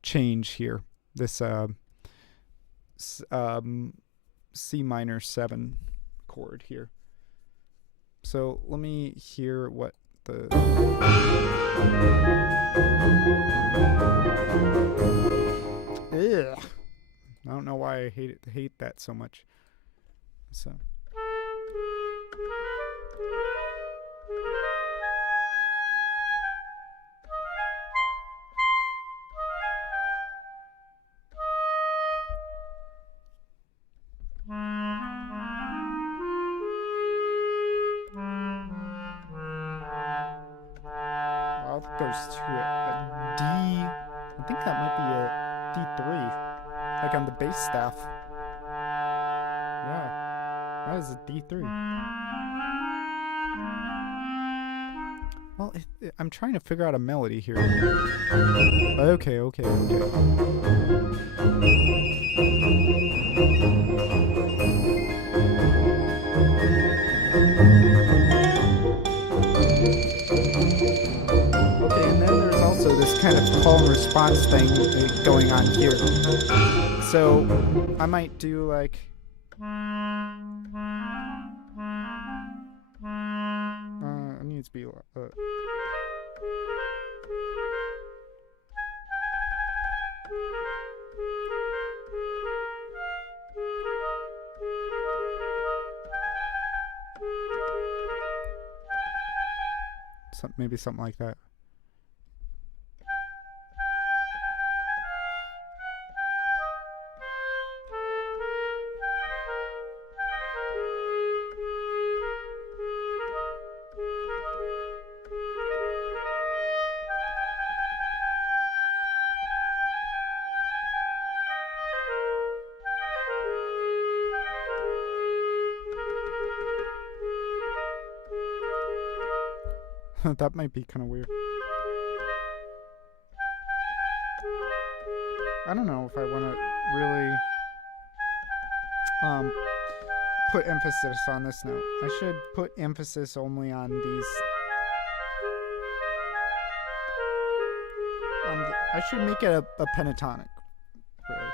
change here. This C minor 7 chord here. So let me hear what the... Ugh. I don't know why I hate that so much. So... goes to a D. I think that might be a D3, like on the bass staff. Yeah, that is a D3. Well, I'm trying to figure out a melody here. Okay. This kind of call and response thing going on here. So I might do like it needs to be maybe something like that. That might be kind of weird. I don't know if I want to really put emphasis on this note. I should put emphasis only on these. I should make it a pentatonic. Really.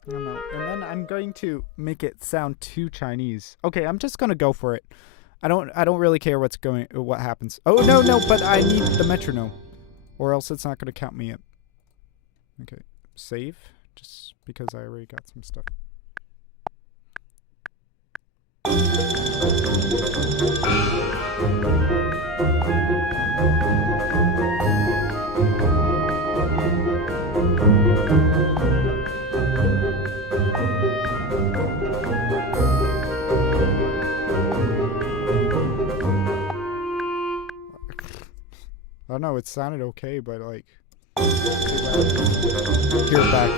I don't know. And then I'm going to make it sound too Chinese. Okay, I'm just gonna go for it. I don't really care what happens. Oh no, but I need the metronome, or else it's not gonna count me up. Okay, save, just because I already got some stuff. I don't know, it sounded okay, but like... Hear it back.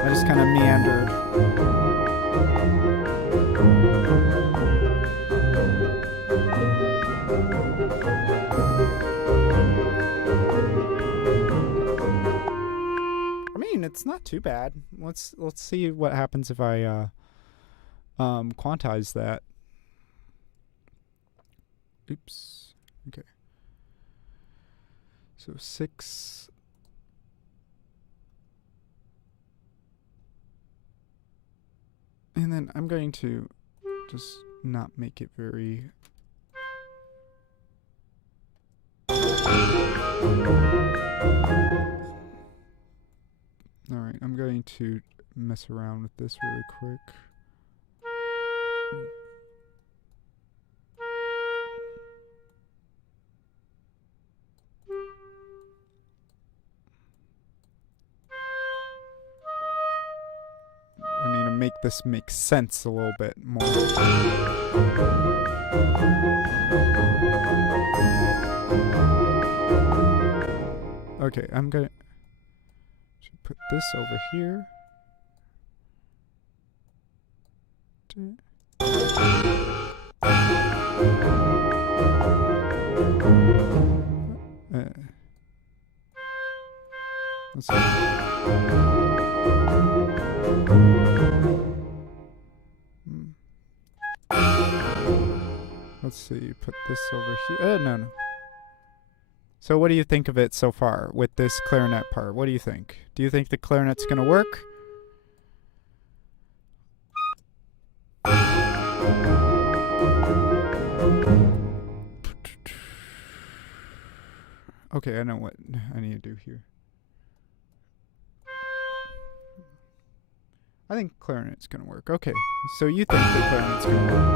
I just kind of meandered. I mean, it's not too bad. Let's see what happens if I quantize that. Oops. Okay. So 6. And then I'm going to just not make it very... Alright, I'm going to mess around with this really quick. I need to make this make sense a little bit more. Okay, I'm gonna put this over here. Let's see. Let's see. Put this over here. No. So what do you think of it so far with this clarinet part? What do you think? Do you think the clarinet's going to work? Okay, I know what I need to do here. I think clarinet's going to work. Okay, so you think the clarinet's going to work.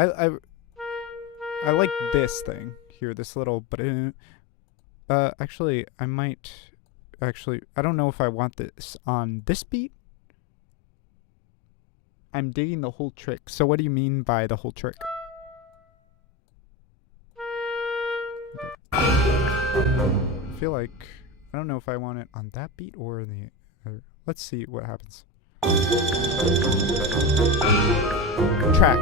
I like this thing here, this little button. Actually, I might... Actually, I don't know if I want this on this beat. I'm digging the whole trick. So what do you mean by the whole trick? I feel like... I don't know if I want it on that beat or the other. Let's see what happens. Track.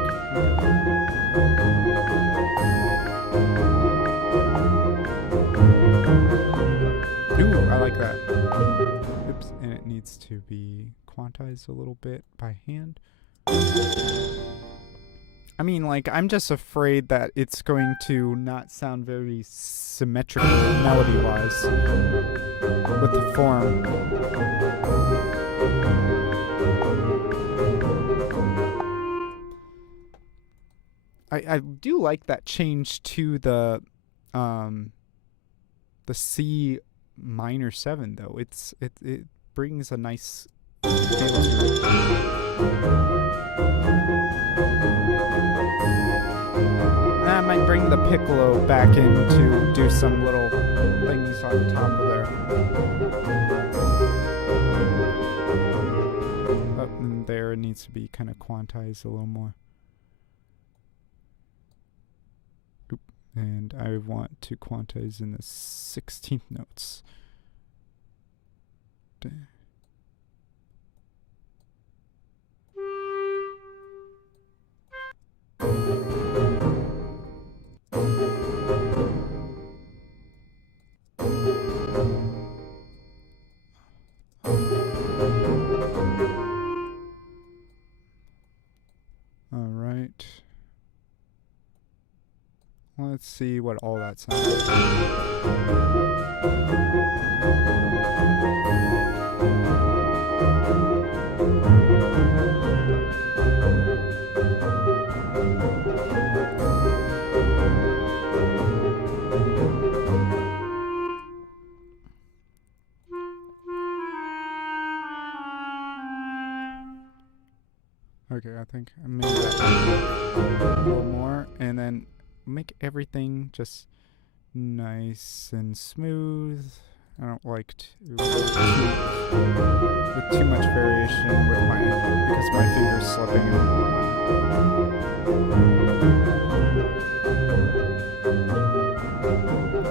Ooh, I like that. Oops, and it needs to be quantized a little bit by hand. I mean, like, I'm just afraid that it's going to not sound very symmetrical melody-wise with the form. I do like that change to the C minor 7 though. It brings a nice feel to it. I might bring the piccolo back in to do some little things on top of there. Up in there, it needs to be kind of quantized a little more. Oop. And I want to quantize in the 16th notes. Let's see what all that sounds like. Okay, I think I made that a little more, and then make everything just nice and smooth. I don't like to with too much variation with because my fingers slipping.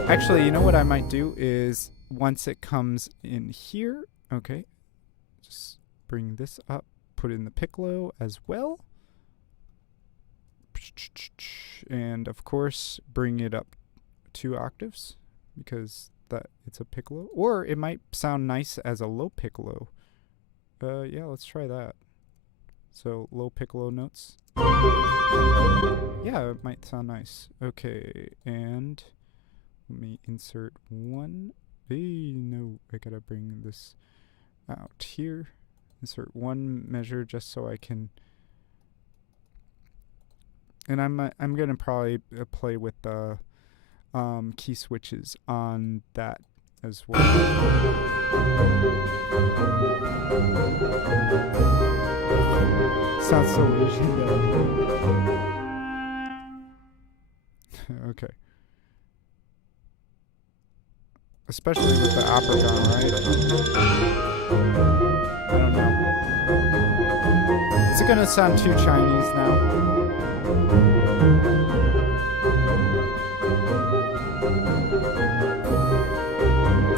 Actually, you know what I might do is once it comes in here, okay, just bring this up, put it in the piccolo as well. And of course bring it up 2 octaves because that it's a piccolo, or it might sound nice as a low piccolo. Yeah, let's try that. So low piccolo notes. Yeah, it might sound nice. Okay, and let me insert one. Hey, no, I gotta bring this out here. Insert one measure just so I can. And I'm gonna probably play with the key switches on that as well. Sounds so Asian though. Okay. Especially with the opergon, right? I don't know. Is it gonna sound too Chinese now?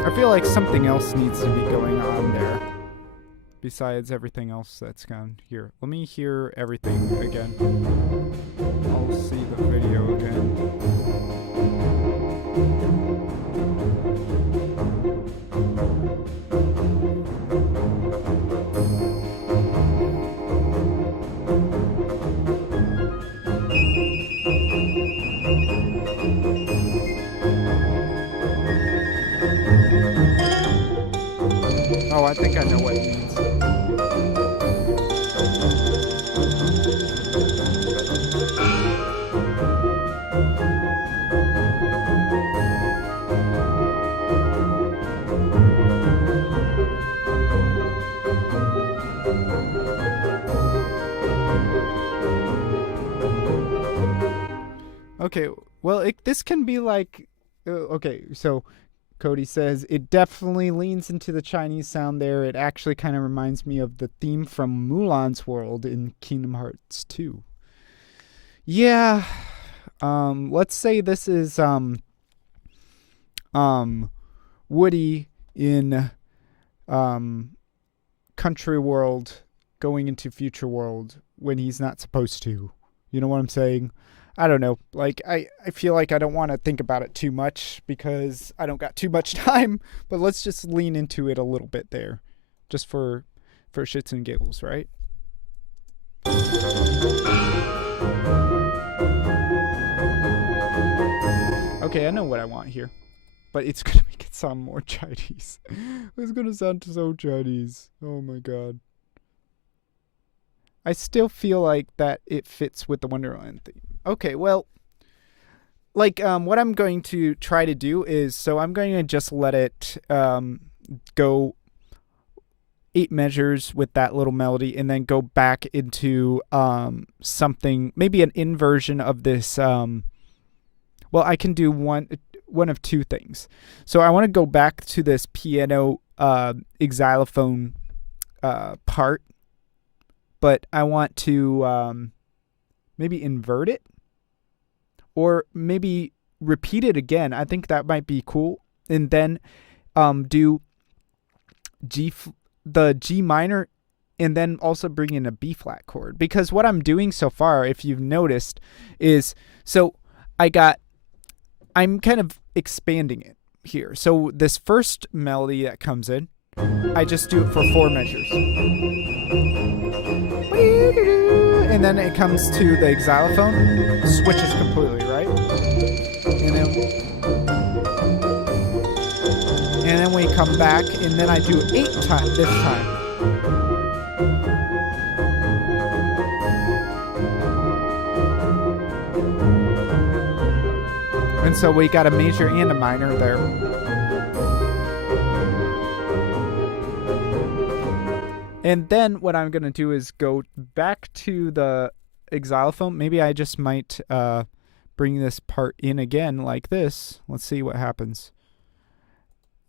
I feel like something else needs to be going on there besides everything else that's gone here. Let me hear everything again. I'll see the video again. Oh, I think I know what it means. Okay, well, this can be like. Okay, so Cody says it definitely leans into the Chinese sound there. It actually kind of reminds me of the theme from Mulan's world in Kingdom Hearts 2. Yeah. Let's say this is Woody in um country world going into future world when he's not supposed to. You know what I'm saying? I don't know. Like I feel like I don't want to think about it too much because I don't got too much time, but let's just lean into it a little bit there. Just for shits and giggles, right? Okay, I know what I want here. But it's gonna make it sound more Chinese. It's gonna sound so Chinese. Oh my god. I still feel like that it fits with the Wonderland theme. Okay, well, like what I'm going to try to do is, so I'm going to just let it go 8 measures with that little melody, and then go back into something, maybe an inversion of this. Well, I can do one of two things. So I want to go back to this piano xylophone part, but I want to maybe invert it, or maybe repeat it again. I think that might be cool. And then do the G minor, and then also bring in a B flat chord. Because what I'm doing so far, if you've noticed, is so I'm kind of expanding it here. So this first melody that comes in, I just do it for 4 measures. And then it comes to the xylophone, switches completely, right? And then we come back, and then I do 8 times this time. And so we got a major and a minor there. And then what I'm going to do is go back to the xylophone. Maybe I just might bring this part in again like this. Let's see what happens.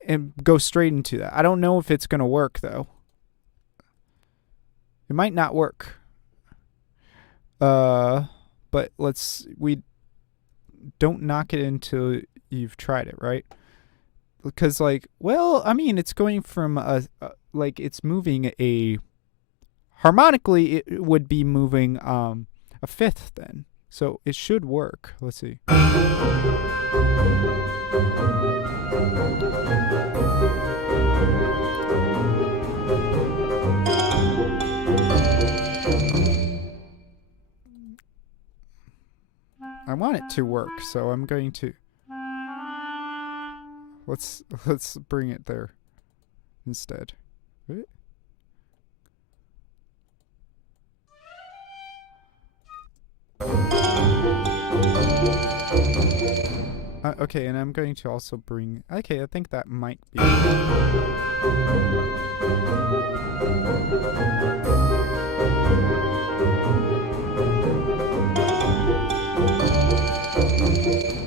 And go straight into that. I don't know if it's going to work, though. It might not work. But we don't knock it until you've tried it, right? Because, like, well, I mean, it's going from like, it's moving harmonically, it would be moving a fifth then. So it should work. Let's see. I want it to work, so I'm going to let's bring it there instead. Okay, and I'm going to also bring. Okay, I think that might be.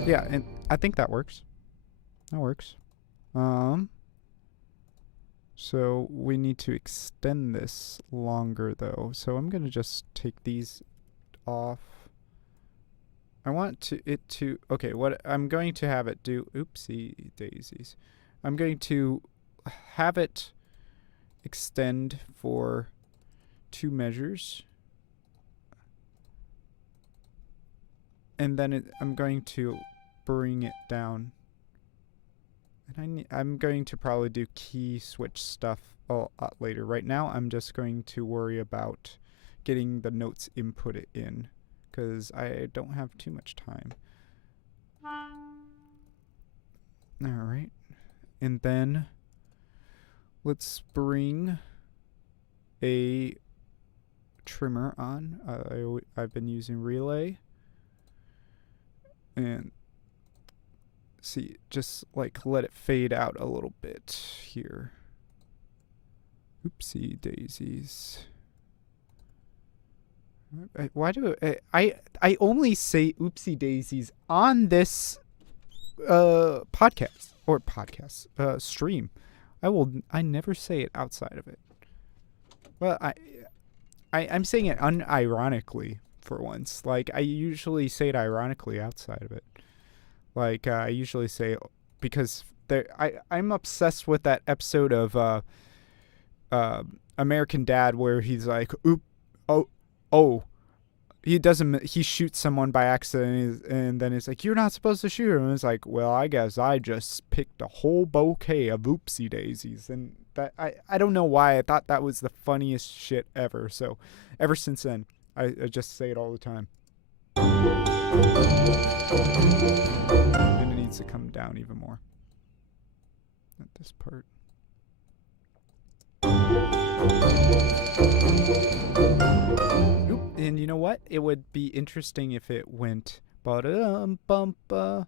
Yeah, and I think that works. That works. So we need to extend this longer, though. So I'm gonna just take these off. I want it to. Okay, what I'm going to have it do. Oopsie daisies. I'm going to have it extend for 2 measures. And then I'm going to bring it down. And I'm going to probably do key switch stuff later. Right now, I'm just going to worry about getting the notes input in, because I don't have too much time. Alright. And then let's bring a trimmer on. I've been using relay. And see, just like let it fade out a little bit here. Oopsie daisies. Why do I only say oopsie daisies on this podcast stream? I never say it outside of it. Well, I'm saying it unironically for once. Like, I usually say it ironically outside of it. Like, I usually say, because I'm obsessed with that episode of American Dad where he's like, he shoots someone by accident, and then he's like, you're not supposed to shoot him. And it's like, well, I guess I just picked a whole bouquet of oopsie daisies. And that I don't know why. I thought that was the funniest shit ever. So ever since then, I just say it all the time. And it needs to come down even more. At this part. Oop, and you know what? It would be interesting if it went ba-da-dum-bum-ba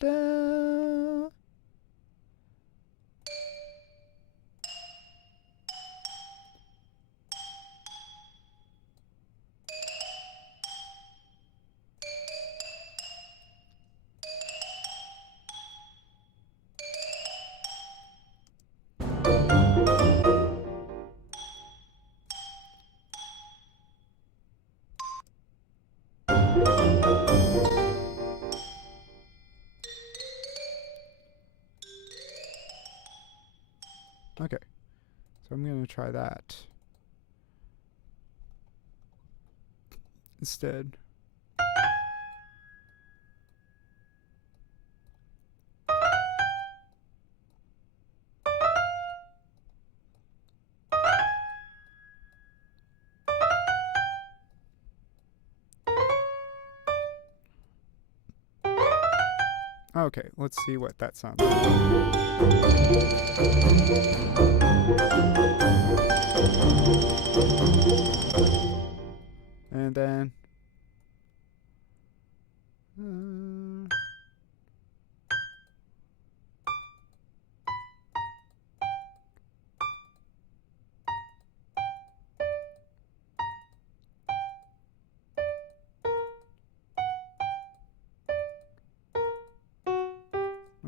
da. Okay, so I'm going to try that instead. Okay, let's see what that sounds like. And then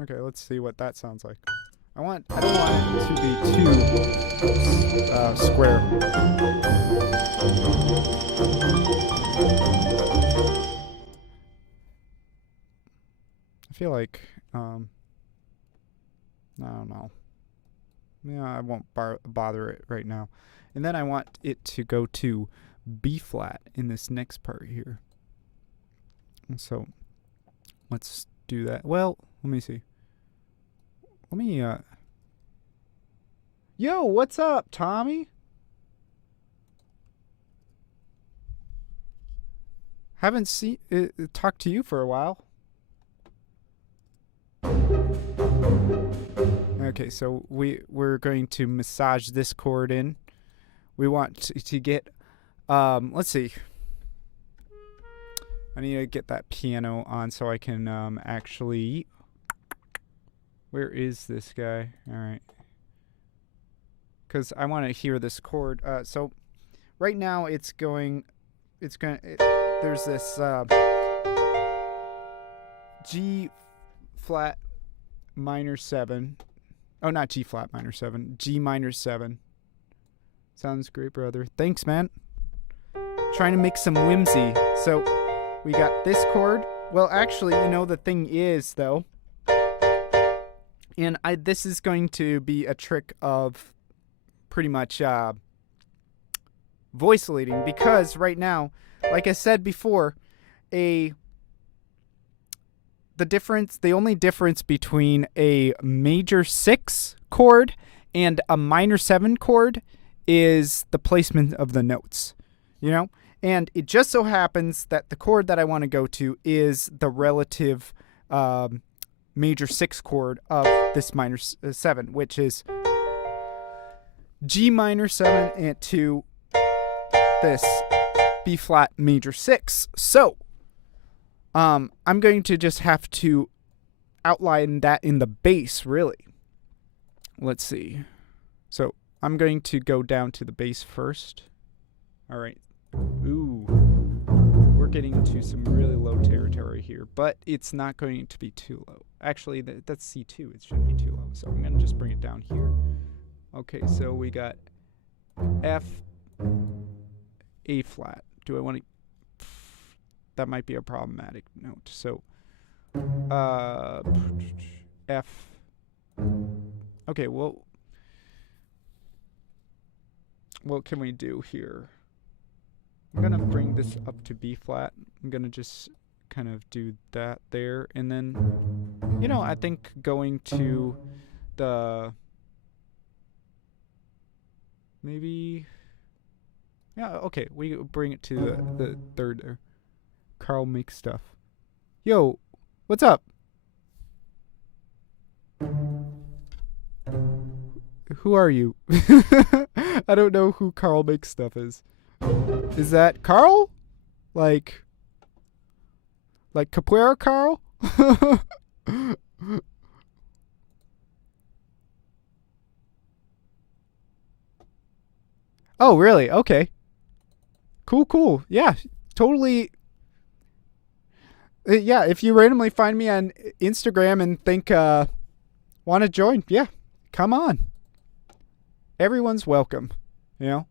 okay, let's see what that sounds like. I don't want it to be too square. I feel like, I don't know. Yeah, I won't bother it right now. And then I want it to go to B flat in this next part here. And so let's do that. Well, let me see. Let me, Yo, what's up, Tommy? Haven't talked to you for a while. Okay, so we're going to massage this chord in. We want to get, let's see. I need to get that piano on so I can actually. Where is this guy? All right. Because I want to hear this chord. So right now there's this G flat minor 7. Oh, not G flat minor 7. G minor 7. Sounds great, brother. Thanks, man. Trying to make some whimsy. So we got this chord. Well, actually, the thing is, though, and this is going to be a trick of pretty much voicelating, because right now, like I said before, the only difference between a major 6 chord and a minor 7 chord is the placement of the notes, and it just so happens that the chord that I want to go to is the relative major 6 chord of this minor 7, which is G minor 7 and to this B flat major 6. So, I'm going to just have to outline that in the bass, really. Let's see. So, I'm going to go down to the bass first. All right. Ooh. We're getting into some really low territory here, but it's not going to be too low. Actually, that's C2. It shouldn't be too low. So, I'm going to just bring it down here. Okay, so we got F, A flat. Do I want to... That might be a problematic note. So, F. Okay, well, what can we do here? I'm going to bring this up to B flat. I'm going to just kind of do that there. And then, you know, I think going to the... Maybe... Yeah, okay, we bring it to the third there. Carl makes stuff. Yo, what's up? Who are you? I don't know who Carl makes stuff is. Is that Carl? Like Capoeira Carl? Oh, really? Okay. Cool. Yeah, totally. Yeah, if you randomly find me on Instagram and think, want to join, yeah, come on. Everyone's welcome, you know?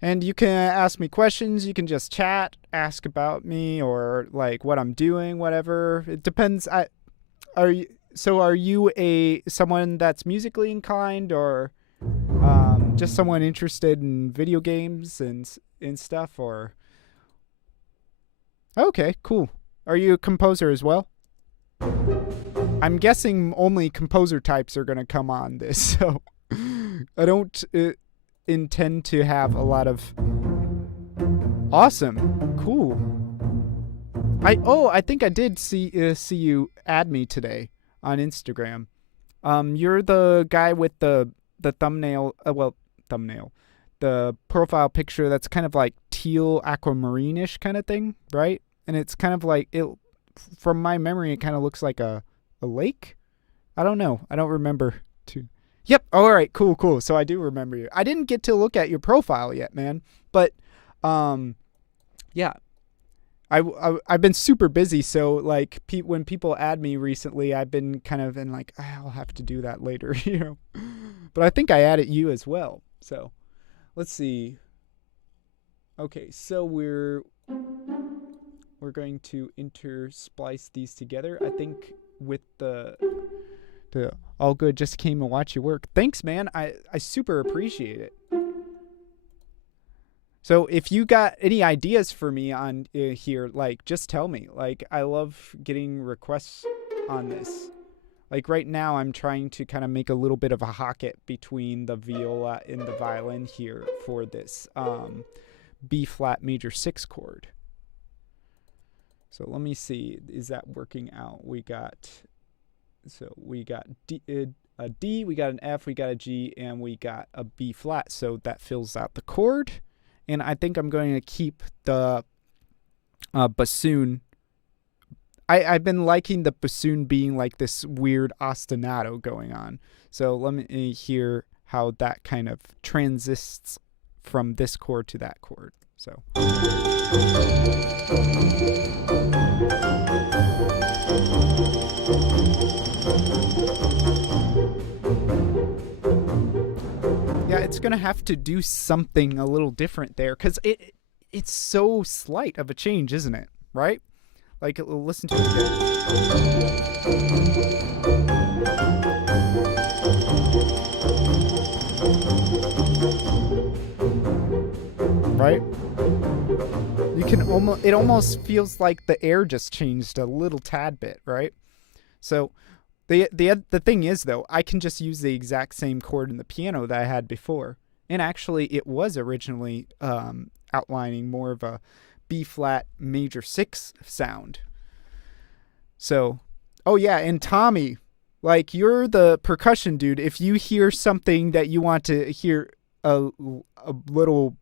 And you can ask me questions. You can just chat, ask about me or like what I'm doing, whatever. It depends. Are you someone that's musically inclined or just someone interested in video games and stuff? Or okay, cool. Are you a composer as well? I'm guessing only composer types are gonna come on this, so I don't intend to have a lot of... Awesome. Cool. I think I did see you add me today on Instagram. You're the guy with the thumbnail, the profile picture that's kind of like teal aquamarine-ish kind of thing, right? And it's kind of like, from my memory, it kind of looks like a lake? I don't know. I don't remember too. Yep. All right. Cool. So I do remember you. I didn't get to look at your profile yet, man. But, yeah. I've been super busy, so like when people add me recently, I've been kind of in like, I'll have to do that later, you know. But I think I added you as well. So let's see. Okay, so we're going to intersplice these together. I think with the all good, just came and watch you work. Thanks, man. I super appreciate it. So if you got any ideas for me on here, like, just tell me. Like, I love getting requests on this. Like, right now, I'm trying to kind of make a little bit of a hocket between the viola and the violin here for this B-flat major 6 chord. So let me see. Is that working out? We got D, a D, we got an F, we got a G, and we got a B-flat. So that fills out the chord. And I think I'm going to keep the bassoon. I've been liking the bassoon being like this weird ostinato going on. So let me hear how that kind of transits from this chord to that chord. So. Yeah, it's going to have to do something a little different there because it's so slight of a change, isn't it? Right? Like, listen to it again. Right? You can it almost feels like the air just changed a little tad bit, right? So the thing is, though, I can just use the exact same chord in the piano that I had before. And actually, it was originally outlining more of a B-flat major 6 sound. So, oh yeah, and Tommy, Like, you're the percussion dude. If you hear something that you want to hear a little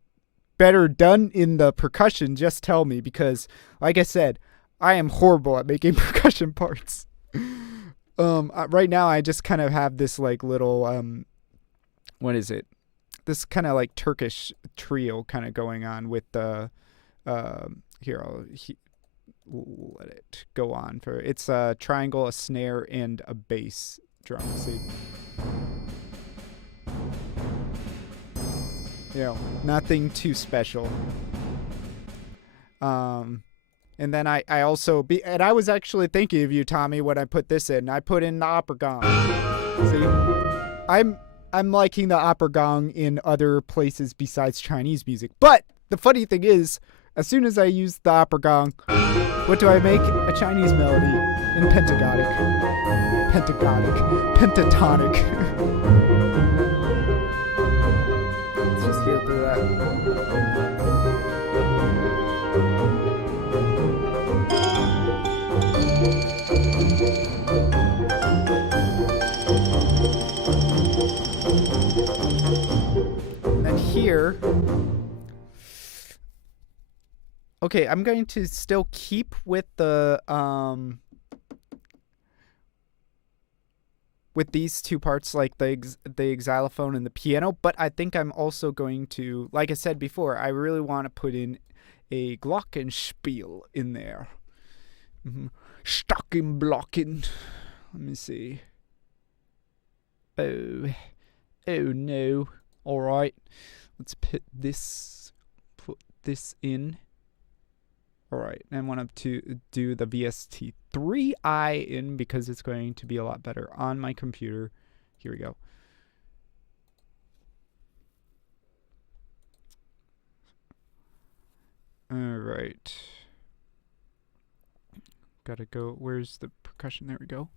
better done in the percussion, just tell me, because, like I said, I am horrible at making percussion parts. Right now I just kind of have this like little what is it? This kind of like Turkish trio kind of going on with the here let it go on for it's a triangle, a snare, and a bass drum. See, nothing too special. And then I also and I was actually thinking of you, Tommy, when I put this in. I put in the opera gong. See, I'm liking the opera gong in other places besides Chinese music. But the funny thing is, as soon as I use the opera gong, what do I make? A Chinese melody in pentatonic. Let's just hear through that. And here, okay, I'm going to still keep with the with these two parts, like the xylophone and the piano, but I think I'm also going to, like I said before, I really want to put in a glockenspiel in there. Stocking blocking. Let me see. Oh no. All right. Let's put this in. All right. I want to do the VST3i in because it's going to be a lot better on my computer. Here we go. All right. Gotta go. Where's the percussion? There we go.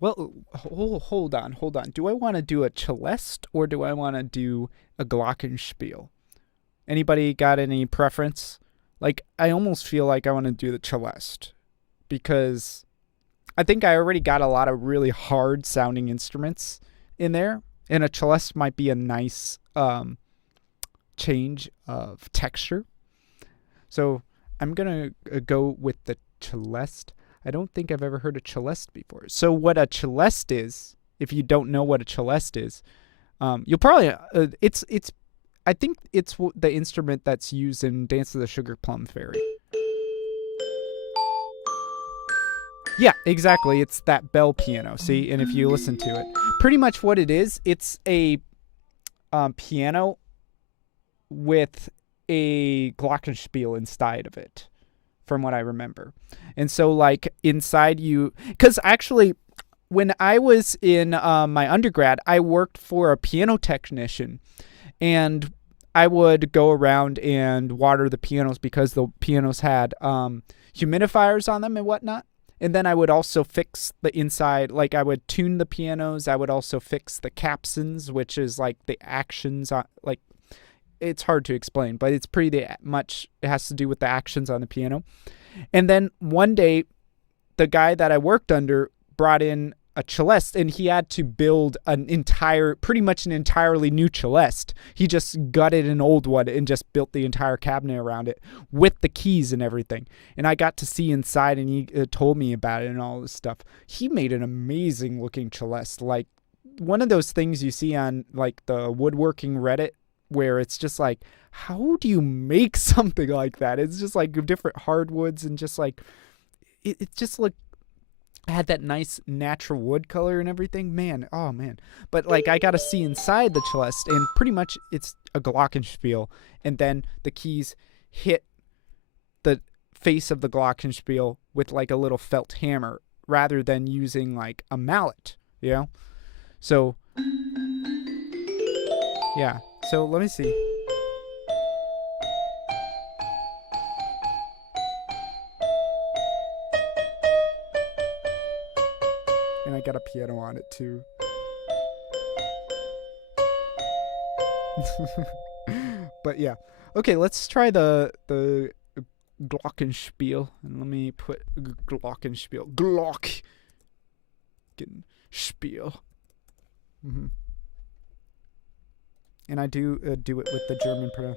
Well, hold on. Do I want to do a celeste or do I want to do a glockenspiel? Anybody got any preference? Like, I almost feel like I want to do the celeste because I think I already got a lot of really hard sounding instruments in there, and a celeste might be a nice change of texture. So I'm going to go with the celeste. I don't think I've ever heard a celeste before. So what a celeste is, if you don't know what a celeste is, you'll probably I think it's the instrument that's used in Dance of the Sugar Plum Fairy. Yeah, exactly. It's that bell piano. See, and if you listen to it, pretty much what it is, it's a piano with a glockenspiel inside of it, from what I remember. And so, like, inside you, because actually, when I was in my undergrad, I worked for a piano technician, and I would go around and water the pianos because the pianos had humidifiers on them and whatnot. And then I would also fix the inside, like I would tune the pianos. I would also fix the capstans, which is like the actions on, like, it's hard to explain, but it's pretty much, it has to do with the actions on the piano. And then one day, the guy that I worked under brought in a celeste, and he had to build pretty much an entirely new celeste. He just gutted an old one and just built the entire cabinet around it with the keys and everything. And I got to see inside, and he told me about it and all this stuff. He made an amazing looking celeste, like one of those things you see on like the woodworking Reddit, where it's just like, how do you make something like that? It's just like different hardwoods and just like it just looked, had that nice natural wood color and everything. Man, oh man. But like I got to see inside the celeste, and pretty much it's a glockenspiel, and then the keys hit the face of the glockenspiel with like a little felt hammer rather than using like a mallet, you know? So yeah. So let me see. And I got a piano on it too. But yeah. Okay, let's try the glockenspiel. And let me put glockenspiel. Glock. spiel. Mm-hmm. And I do it with the German pronoun.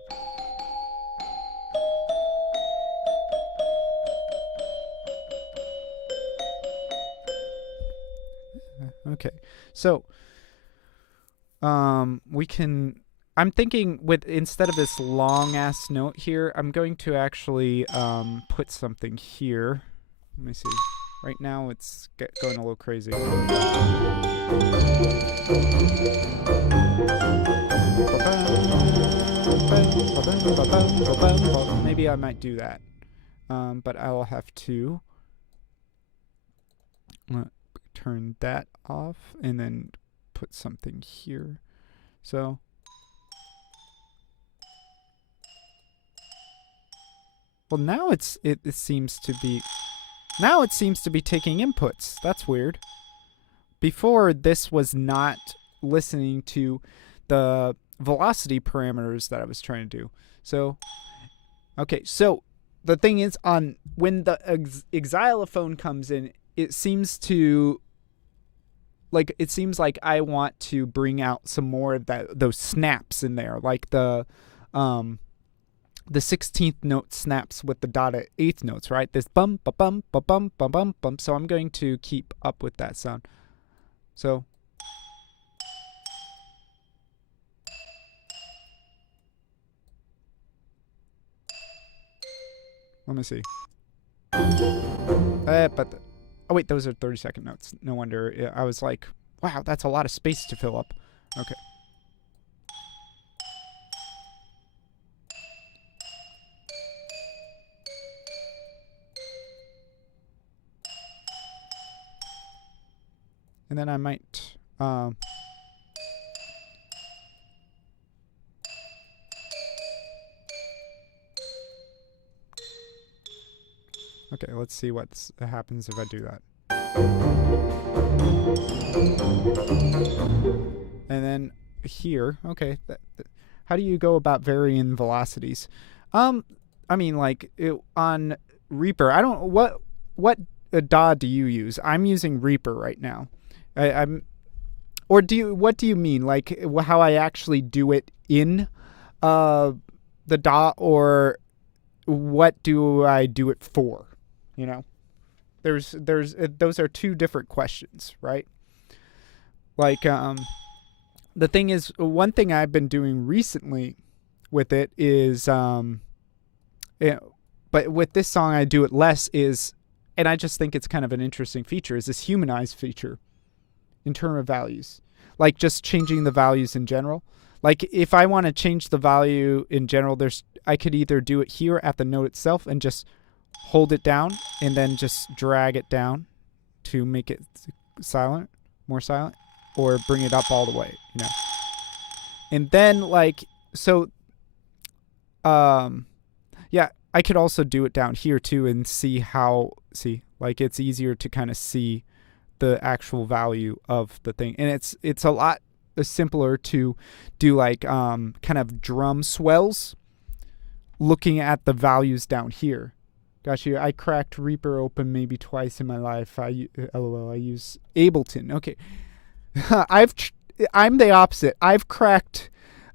Okay, so we can. I'm thinking with instead of this long ass note here, I'm going to actually put something here. Let me see. Right now it's going a little crazy. Maybe I might do that. But I'll have to turn that off and then put something here. So well, now it seems to be taking inputs. That's weird. Before, this was not listening to the velocity parameters that I was trying to do. So okay, so the thing is, on when the xylophone comes in, it seems like I want to bring out some more of those snaps in there, like the 16th note snaps with the dotted eighth notes, right? This bum ba bum ba bum ba bum bum. So I'm going to keep up with that sound. So let me see. Oh wait, those are 30-second notes. No wonder I was like, wow, that's a lot of space to fill up. Okay. And then I might okay, let's see what happens if I do that. And then here, okay, how do you go about varying velocities? I mean, like on Reaper, I don't what DAW do you use? I'm using Reaper right now. What do you mean? Like how I actually do it in the DAW, or what do I do it for? You know, there's those are two different questions, right? Like the thing is, one thing I've been doing recently with it is but with this song I do it less, is, and I just think it's kind of an interesting feature, is this humanized feature in terms of values. Like just changing the values in general. Like if I want to change the value in general, I could either do it here at the note itself and just hold it down and then just drag it down to make it silent, more silent, or bring it up all the way, you know. And then like, so yeah, I could also do it down here too and see like it's easier to kind of see the actual value of the thing. And it's a lot simpler to do like kind of drum swells looking at the values down here. Gosh, I cracked Reaper open maybe twice in my life. LOL, I use Ableton. Okay. I'm the opposite. I've cracked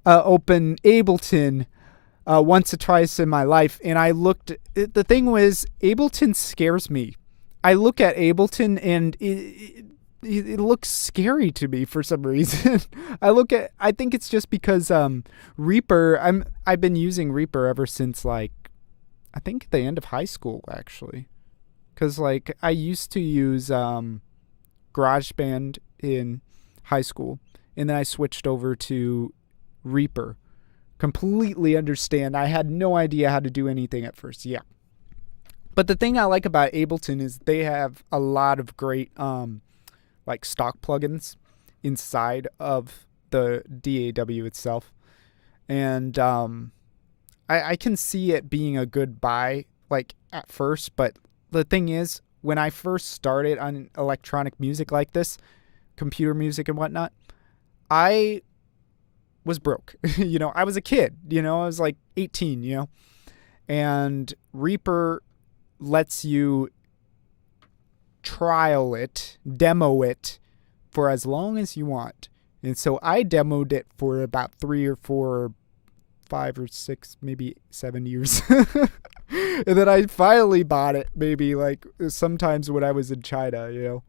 open Ableton once or twice in my life, and I looked. The thing was, Ableton scares me. I look at Ableton and it looks scary to me for some reason. I think it's just because Reaper. I've been using Reaper ever since like I think the end of high school actually, because like I used to use GarageBand in high school, and then I switched over to Reaper. Completely understand. I had no idea how to do anything at first. Yeah. But the thing I like about Ableton is they have a lot of great like stock plugins inside of the DAW itself. And I can see it being a good buy like at first, but the thing is, when I first started on electronic music like this, computer music and whatnot, I was broke. You know, I was a kid, you know, I was like 18, you know, and Reaper lets you trial it, demo it for as long as you want. And so I demoed it for about 3 or 4, 5 or 6, maybe 7 years. And then I finally bought it maybe like sometimes when I was in China, you know,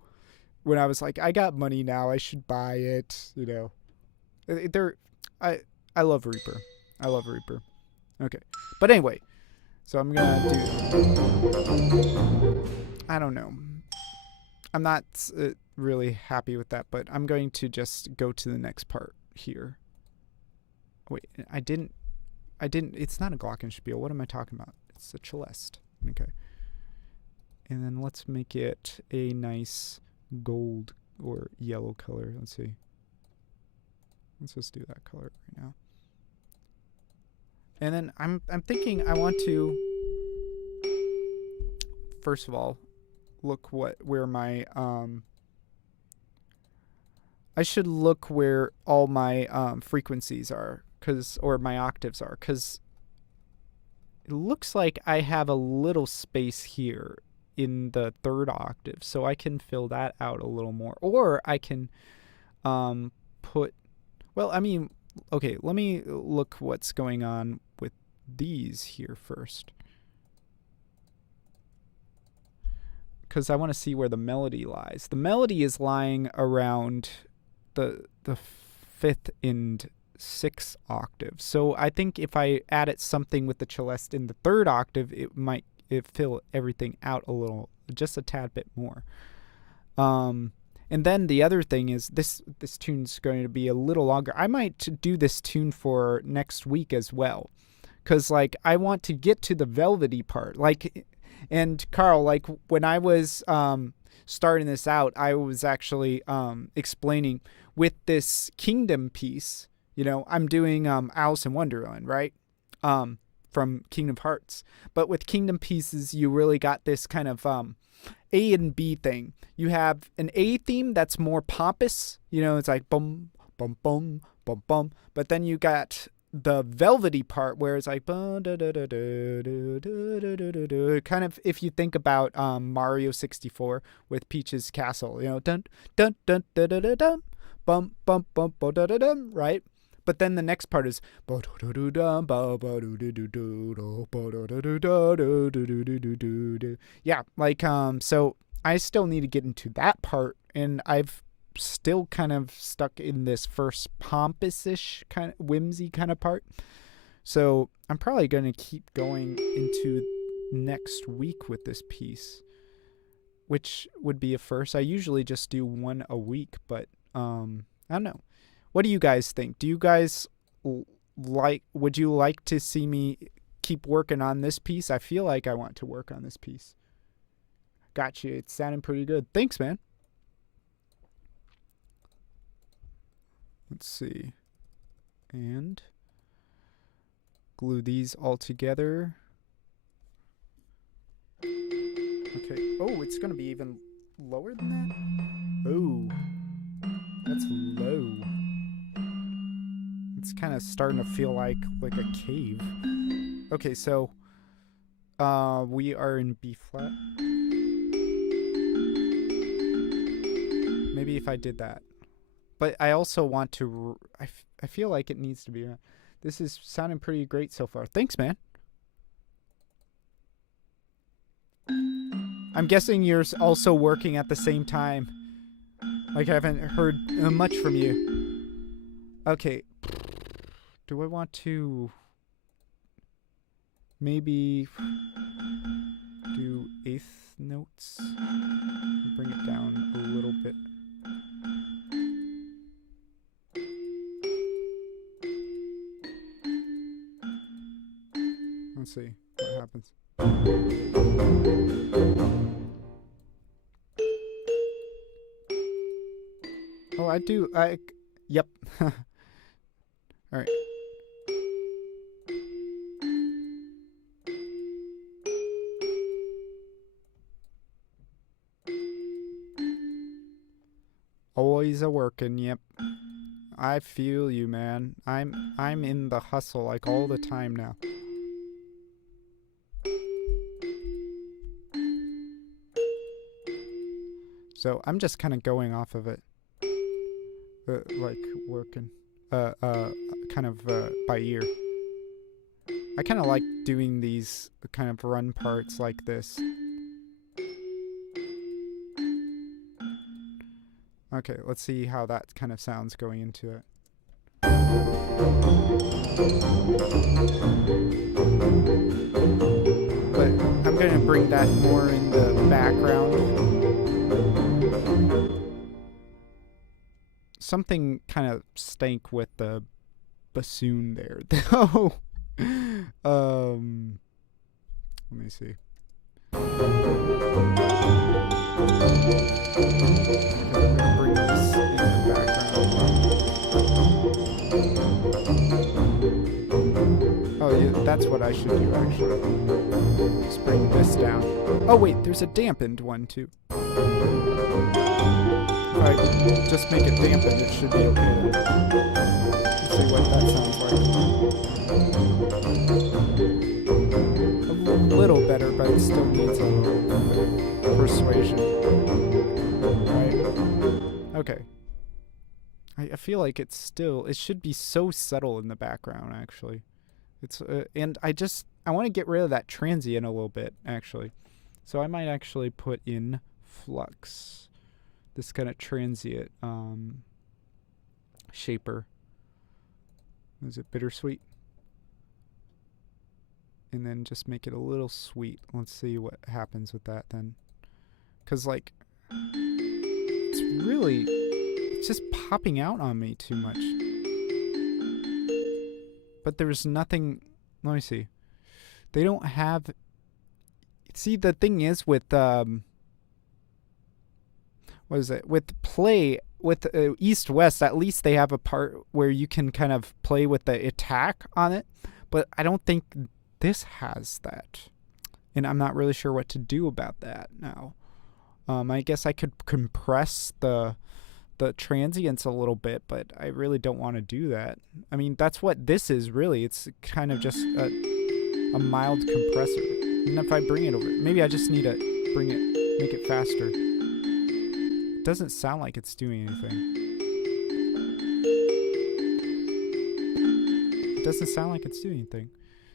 when I was like, I got money now, I should buy it, you know. I love Reaper. I love Reaper. Okay. But anyway, so I'm going to do, I don't know. I'm not really happy with that, but I'm going to just go to the next part here. Wait, I didn't, it's not a glockenspiel. What am I talking about? It's a celeste. Okay. And then let's make it a nice gold or yellow color. Let's see. Let's just do that color right now. And then I'm thinking I want to, first of all, look where my I should look where all my frequencies are, or my octaves are, cuz it looks like I have a little space here in the 3rd octave, so I can fill that out a little more, or I can put, well, I mean, okay, let me look what's going on with these here first, because I want to see where the melody lies. The melody is lying around the 5th and 6th octave. So I think if I added something with the celeste in the 3rd octave, it might fill everything out a little, just a tad bit more. And then the other thing is this tune's going to be a little longer. I might do this tune for next week as well, because like I want to get to the velvety part. Like, and Carl, like when I was starting this out, I was actually explaining with this kingdom piece. You know, I'm doing Alice in Wonderland, right? From Kingdom Hearts. But with kingdom pieces, you really got this kind of A and B thing. You have an A theme that's more pompous. You know, it's like bum, bum, bum, bum, bum. But then you got the velvety part where it's like kind of, if you think about Mario 64 with Peach's Castle, you know, dun dun dun dun dun dun, dun bum bum bum dun dun dun, right? But then the next part is yeah, like so I still need to get into that part, and I've still kind of stuck in this first pompous-ish kind of whimsy kind of part. So I'm probably going to keep going into next week with this piece, which would be a first. I usually just do one a week, but I don't know. What do you guys think? Do you guys would you like to see me keep working on this piece? I feel like I want to work on this piece. Gotcha. It's sounding pretty good. Thanks, man. Let's see. And glue these all together. Okay. Oh, it's going to be even lower than that? Oh. That's low. It's kind of starting to feel like a cave. Okay, so we are in B flat. Maybe if I did that. But I also want to, I feel like it needs to be, this is sounding pretty great so far. Thanks, man. I'm guessing you're also working at the same time. Like, I haven't heard much from you. Okay. Do I want to maybe do 8th notes? Bring it down a little bit. Let's see what happens. Oh, I do. Yep. All right. Always a working. Yep. I feel you, man. I'm in the hustle like all the time now. So I'm just kind of going off of it. like working, kind of by ear. I kind of like doing these kind of run parts like this. Okay, let's see how that kind of sounds going into it. But I'm going to bring that more in the background. Something kind of stank with the bassoon there, though. Let me see. I'm gonna bring this in the background. Oh, yeah, that's what I should do, actually. Just bring this down. Oh, wait, there's a dampened one, too. If I just make it dampened, it should be okay. Let's see what that sounds like. A little better, but it still needs a little persuasion. Right? Okay. I feel like it should be so subtle in the background, actually. It's and I want to get rid of that transient a little bit, actually. So I might actually put in flux. This kind of transient shaper. Is it bittersweet? And then just make it a little sweet. Let's see what happens with that then. Because, like, it's just popping out on me too much. But there's nothing, let me see. They don't have, see, the thing is with, what is it? With play, with East-West, at least they have a part where you can kind of play with the attack on it. But I don't think this has that. And I'm not really sure what to do about that now. I guess I could compress the transients a little bit, but I really don't want to do that. I mean, that's what this is, really. It's kind of just a mild compressor. And if I bring it over, maybe I just need to make it faster. It doesn't sound like it's doing anything. It doesn't sound like it's doing anything.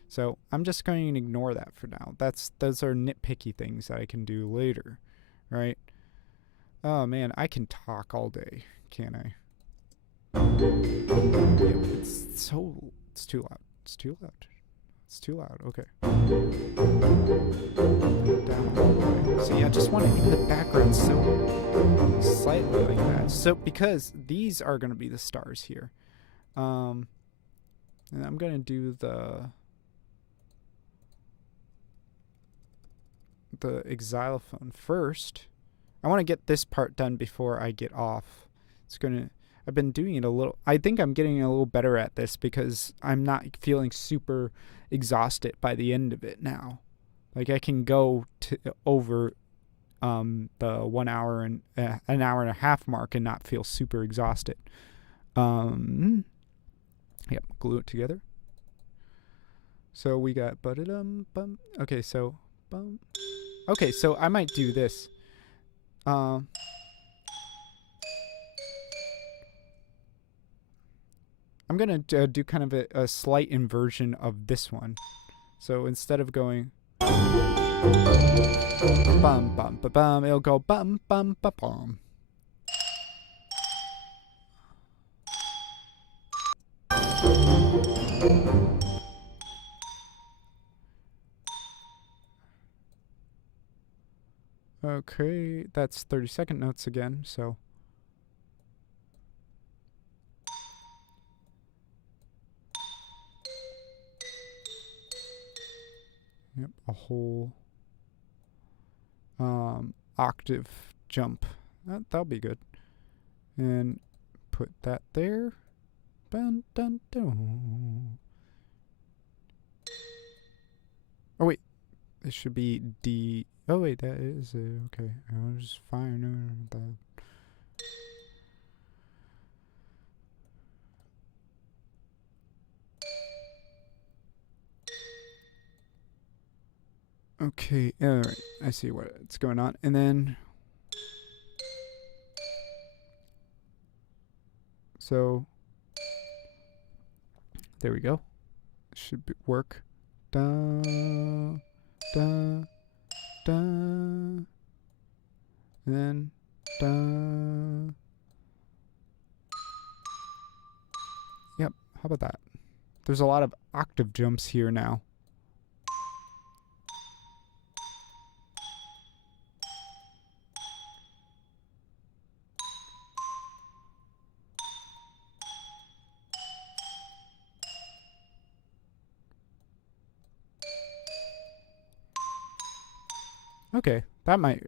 So I'm just going to ignore that for now. Those are nitpicky things that I can do later, right? Oh man, I can talk all day, can't I? Yep, it's too loud. It's too loud. It's too loud. Okay. Down. See, I just want it in the background so slightly like that. So because these are going to be the stars here, and I'm going to do the xylophone first. I want to get this part done before I get off. I've been doing it a little. I think I'm getting a little better at this because I'm not feeling super exhausted by the end of it now. Like I can go over the 1 hour and an hour and a half mark and not feel super exhausted. Yep, glue it together. So we got bum. Okay, so bum. Okay, so I might do this. I'm going to do kind of a slight inversion of this one. So instead of going bum, bum, ba, bum, it'll go bum, bum, ba, bum. Okay, that's 30-second notes again, so. Yep, a whole octave jump. That'll be good. And put that there. Dun, dun, dun. Oh wait, it should be D. Oh wait, that is okay. I was fine with that. Okay, alright, I see what's going on. And then So there we go. Should work. Da, da, da. And then da. Yep, how about that? There's a lot of octave jumps here now. Okay, that might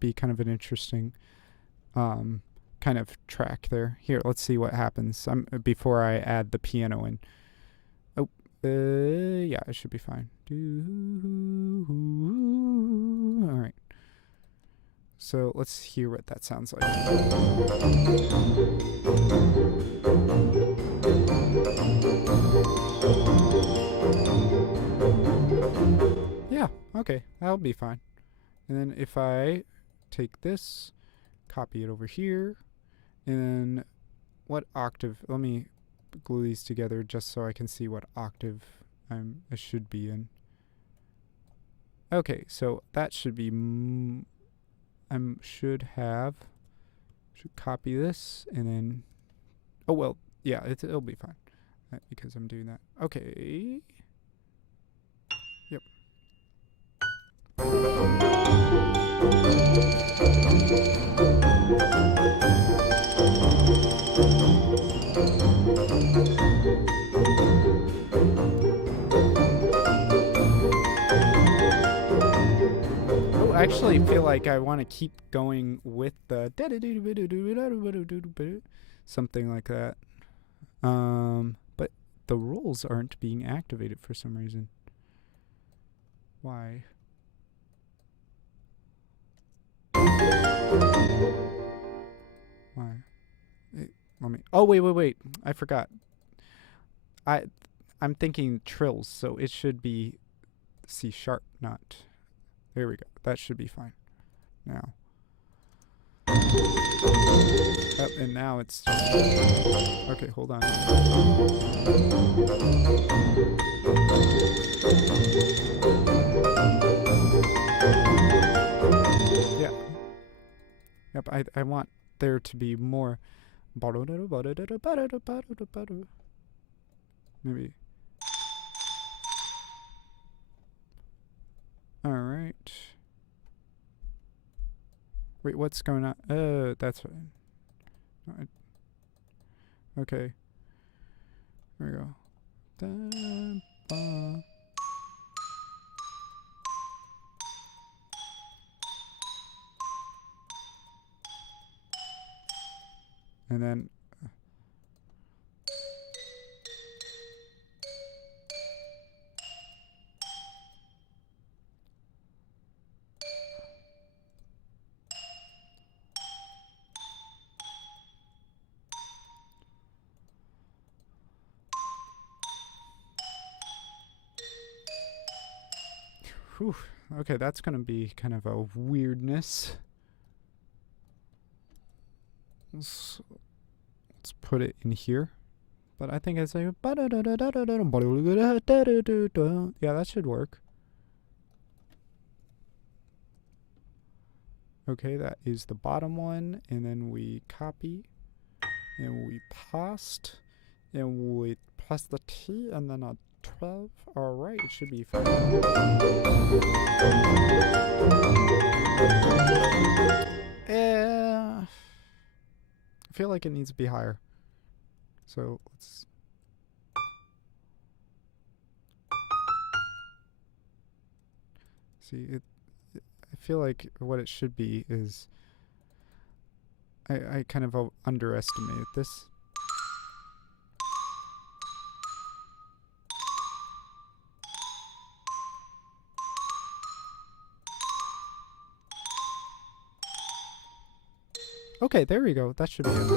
be kind of an interesting kind of track there. Here, let's see what happens. Before I add the piano in. Oh, yeah, it should be fine. All right. So let's hear what that sounds like. Yeah, okay, that'll be fine. And then if I take this, copy it over here, and then what octave? Let me glue these together just so I can see what octave I should be in. Okay, so that should be should copy this and then yeah, it'll be fine because I'm doing that. Okay. Yep. I actually feel like I want to keep going with the something like that. But the rules aren't being activated for some reason. Why? Why? Let me. Oh wait! I forgot. I'm thinking trills, so it should be C sharp, not. There we go. That should be fine. Now. Oh, and now it's just. Okay, hold on. Yeah. Yep, I want there to be more. Maybe. Alright. Wait, what's going on? That's fine. Okay. There we go. And then whew. Okay, that's gonna be kind of a weirdness. Let's put it in here. But I think it's like yeah, that should work. Okay, that is the bottom one, and then we copy and we paste and we press the T and then a 12. Alright, it should be fine. I feel like it needs to be higher. So let's. See, I feel like what it should be is. I kind of underestimated this. Okay, there we go. That should be it.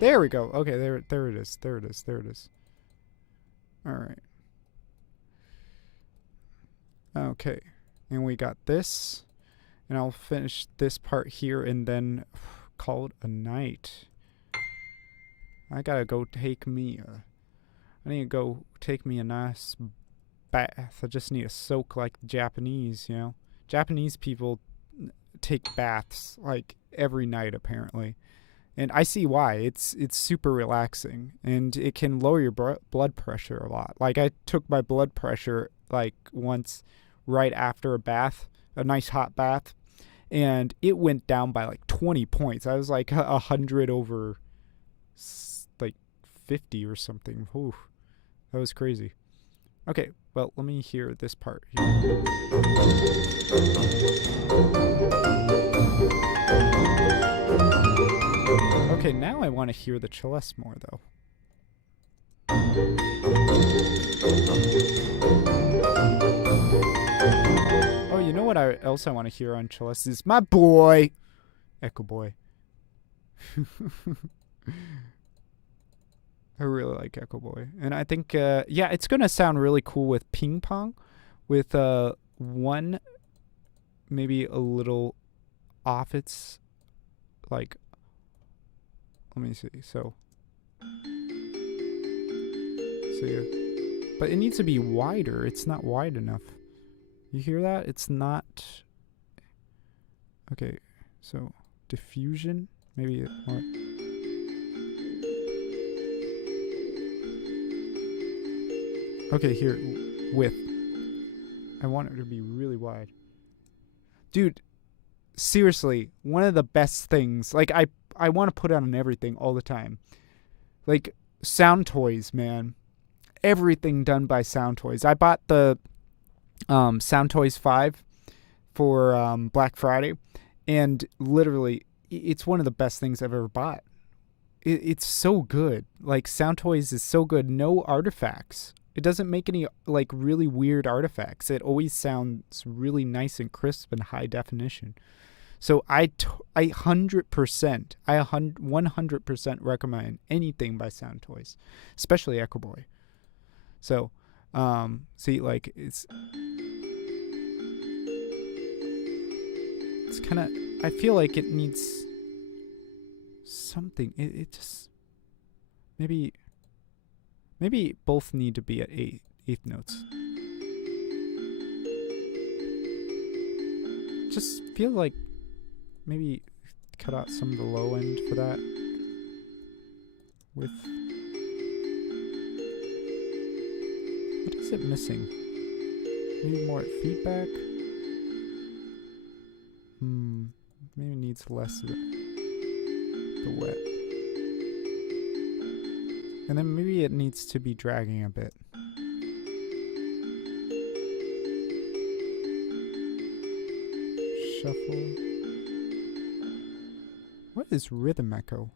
There we go. Okay, there it is. There it is. All right. Okay, and we got this, and I'll finish this part here and then call it a night. I gotta go take me I need to go take me a nice bath. I just need to soak like the Japanese, you know. Japanese people take baths like every night apparently. And I see why. It's super relaxing and it can lower your blood pressure a lot. Like I took my blood pressure like once right after a bath, a nice hot bath, and it went down by like 20 points. I was like 100 over like 50 or something. Ooh, that was crazy. Okay, well, let me hear this part here. Okay, now I want to hear the celeste more, though. Oh, you know what else I want to hear on celeste is my boy, Echo Boy. I really like Echo Boy. And I think, yeah, it's going to sound really cool with ping pong, with one, maybe a little off its, like, let me see. So yeah. But it needs to be wider. It's not wide enough. You hear that? It's not. Okay, so diffusion, maybe more. Okay, here, width. I want it to be really wide. Dude, seriously, one of the best things, like I want to put on everything all the time. Like sound toys, man. Everything done by Sound Toys. I bought the Sound Toys 5 for Black Friday, and literally it's one of the best things I've ever bought. It's so good. Like Sound Toys is so good. No artifacts. It doesn't make any like really weird artifacts. It always sounds really nice and crisp and high definition. So I 100% recommend anything by Sound Toys, especially Echo Boy. So, see, like it's kind of. I feel like it needs something. It just maybe both need to be at eighth notes. Just feel like maybe cut out some of the low end for that with. What is it missing? Maybe more feedback? Maybe it needs less of the wet. And then maybe it needs to be dragging a bit. Shuffle. What is rhythm echo?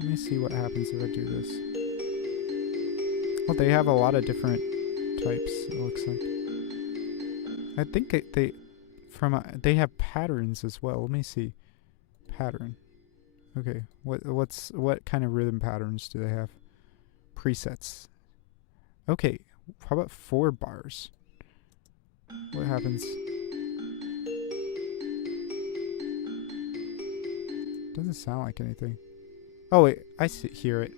Let me see what happens if I do this. Oh, they have a lot of different types, it looks like. I think they have patterns as well. Let me see. Pattern. Okay, what kind of rhythm patterns do they have? Presets. Okay, how about 4 bars? What happens? Doesn't sound like anything. Oh wait, I hear it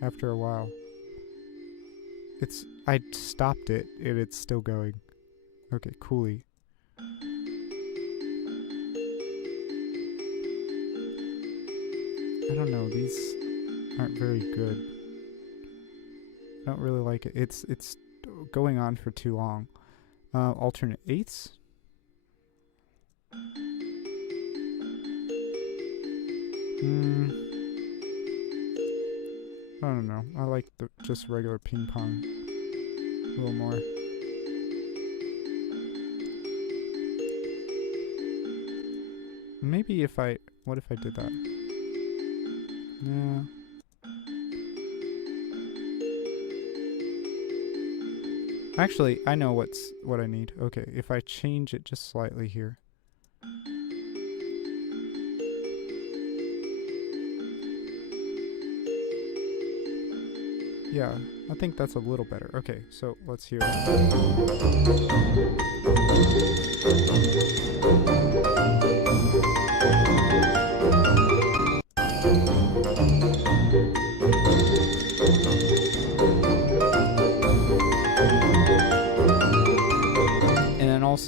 after a while. I stopped it and it's still going. Okay, coolly. I don't know, these aren't very good. I don't really like it. It's going on for too long. Alternate eighths? I don't know. I like the just regular ping pong a little more. Maybe what if I did that? Yeah. Actually, I know what I need. Okay, if I change it just slightly here. Yeah, I think that's a little better. Okay, so let's hear it.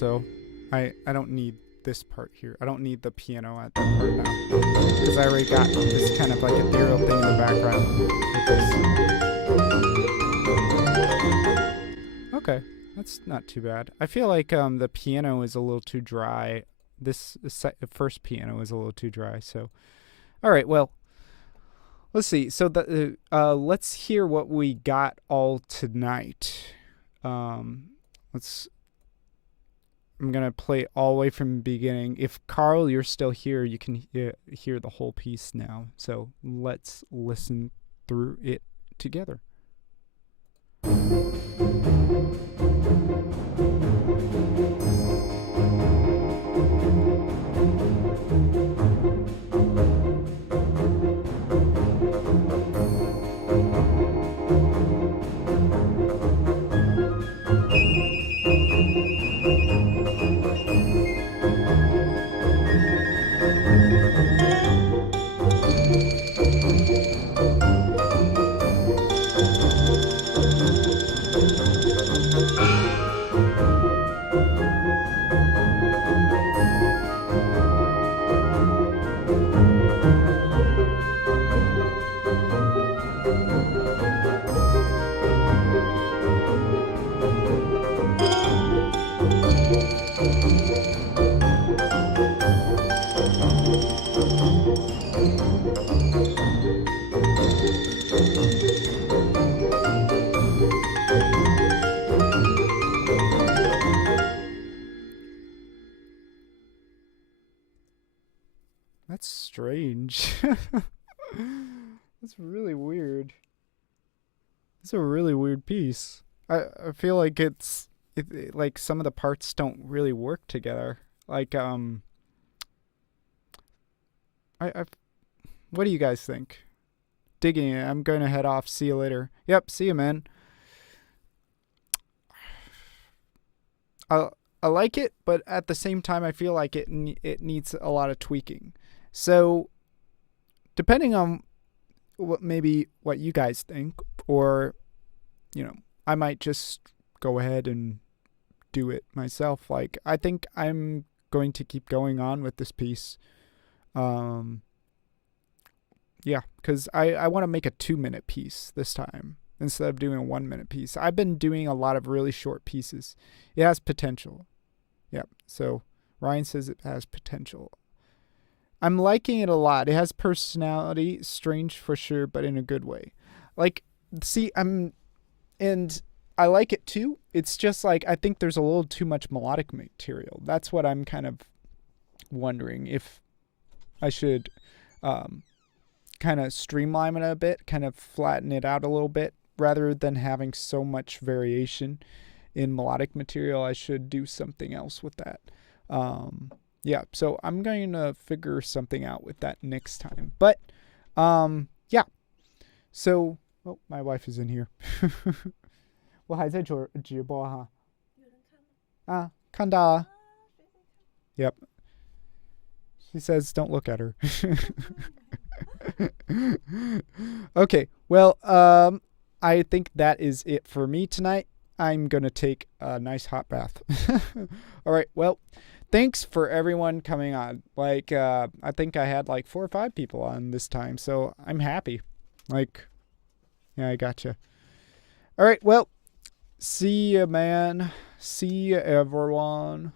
so I don't need this part here. I don't need the piano at that part now, because I already got this kind of like ethereal thing in the background with this. Okay, that's not too bad. I feel like the piano is a little too dry. This first piano is a little too dry. So, all right, well, let's see. So let's hear what we got all tonight. I'm gonna play all the way from the beginning. If Carl, you're still here, you can hear the whole piece now. So let's listen through it together. That's strange. That's really weird. It's a really weird piece. I feel like like some of the parts don't really work together. Like I what do you guys think? Digging it. I'm going to head off. See you later. Yep, see you, man. I like it, but at the same time I feel like it needs a lot of tweaking. So, depending on what you guys think, or, I might just go ahead and do it myself. Like, I think I'm going to keep going on with this piece. Yeah, because I want to make a 2-minute piece this time instead of doing a 1-minute piece. I've been doing a lot of really short pieces. It has potential. Yep, so Ryan says it has potential. I'm liking it a lot. It has personality, strange for sure, but in a good way. Like, see, and I like it too. It's just like, I think there's a little too much melodic material. That's what I'm kind of wondering if I should kind of streamline it a bit, kind of flatten it out a little bit, rather than having so much variation in melodic material. I should do something else with that. Yeah, so I'm going to figure something out with that next time. But, yeah. So, oh, my wife is in here. 我还在直播哈。啊，看到啊。Yep. She says don't look at her. Okay, well, I think that is it for me tonight. I'm going to take a nice hot bath. All right, well, thanks for everyone coming on. Like, I think I had like 4 or 5 people on this time, so I'm happy. Like, yeah, I gotcha. All right, well, see ya, man. See ya, everyone.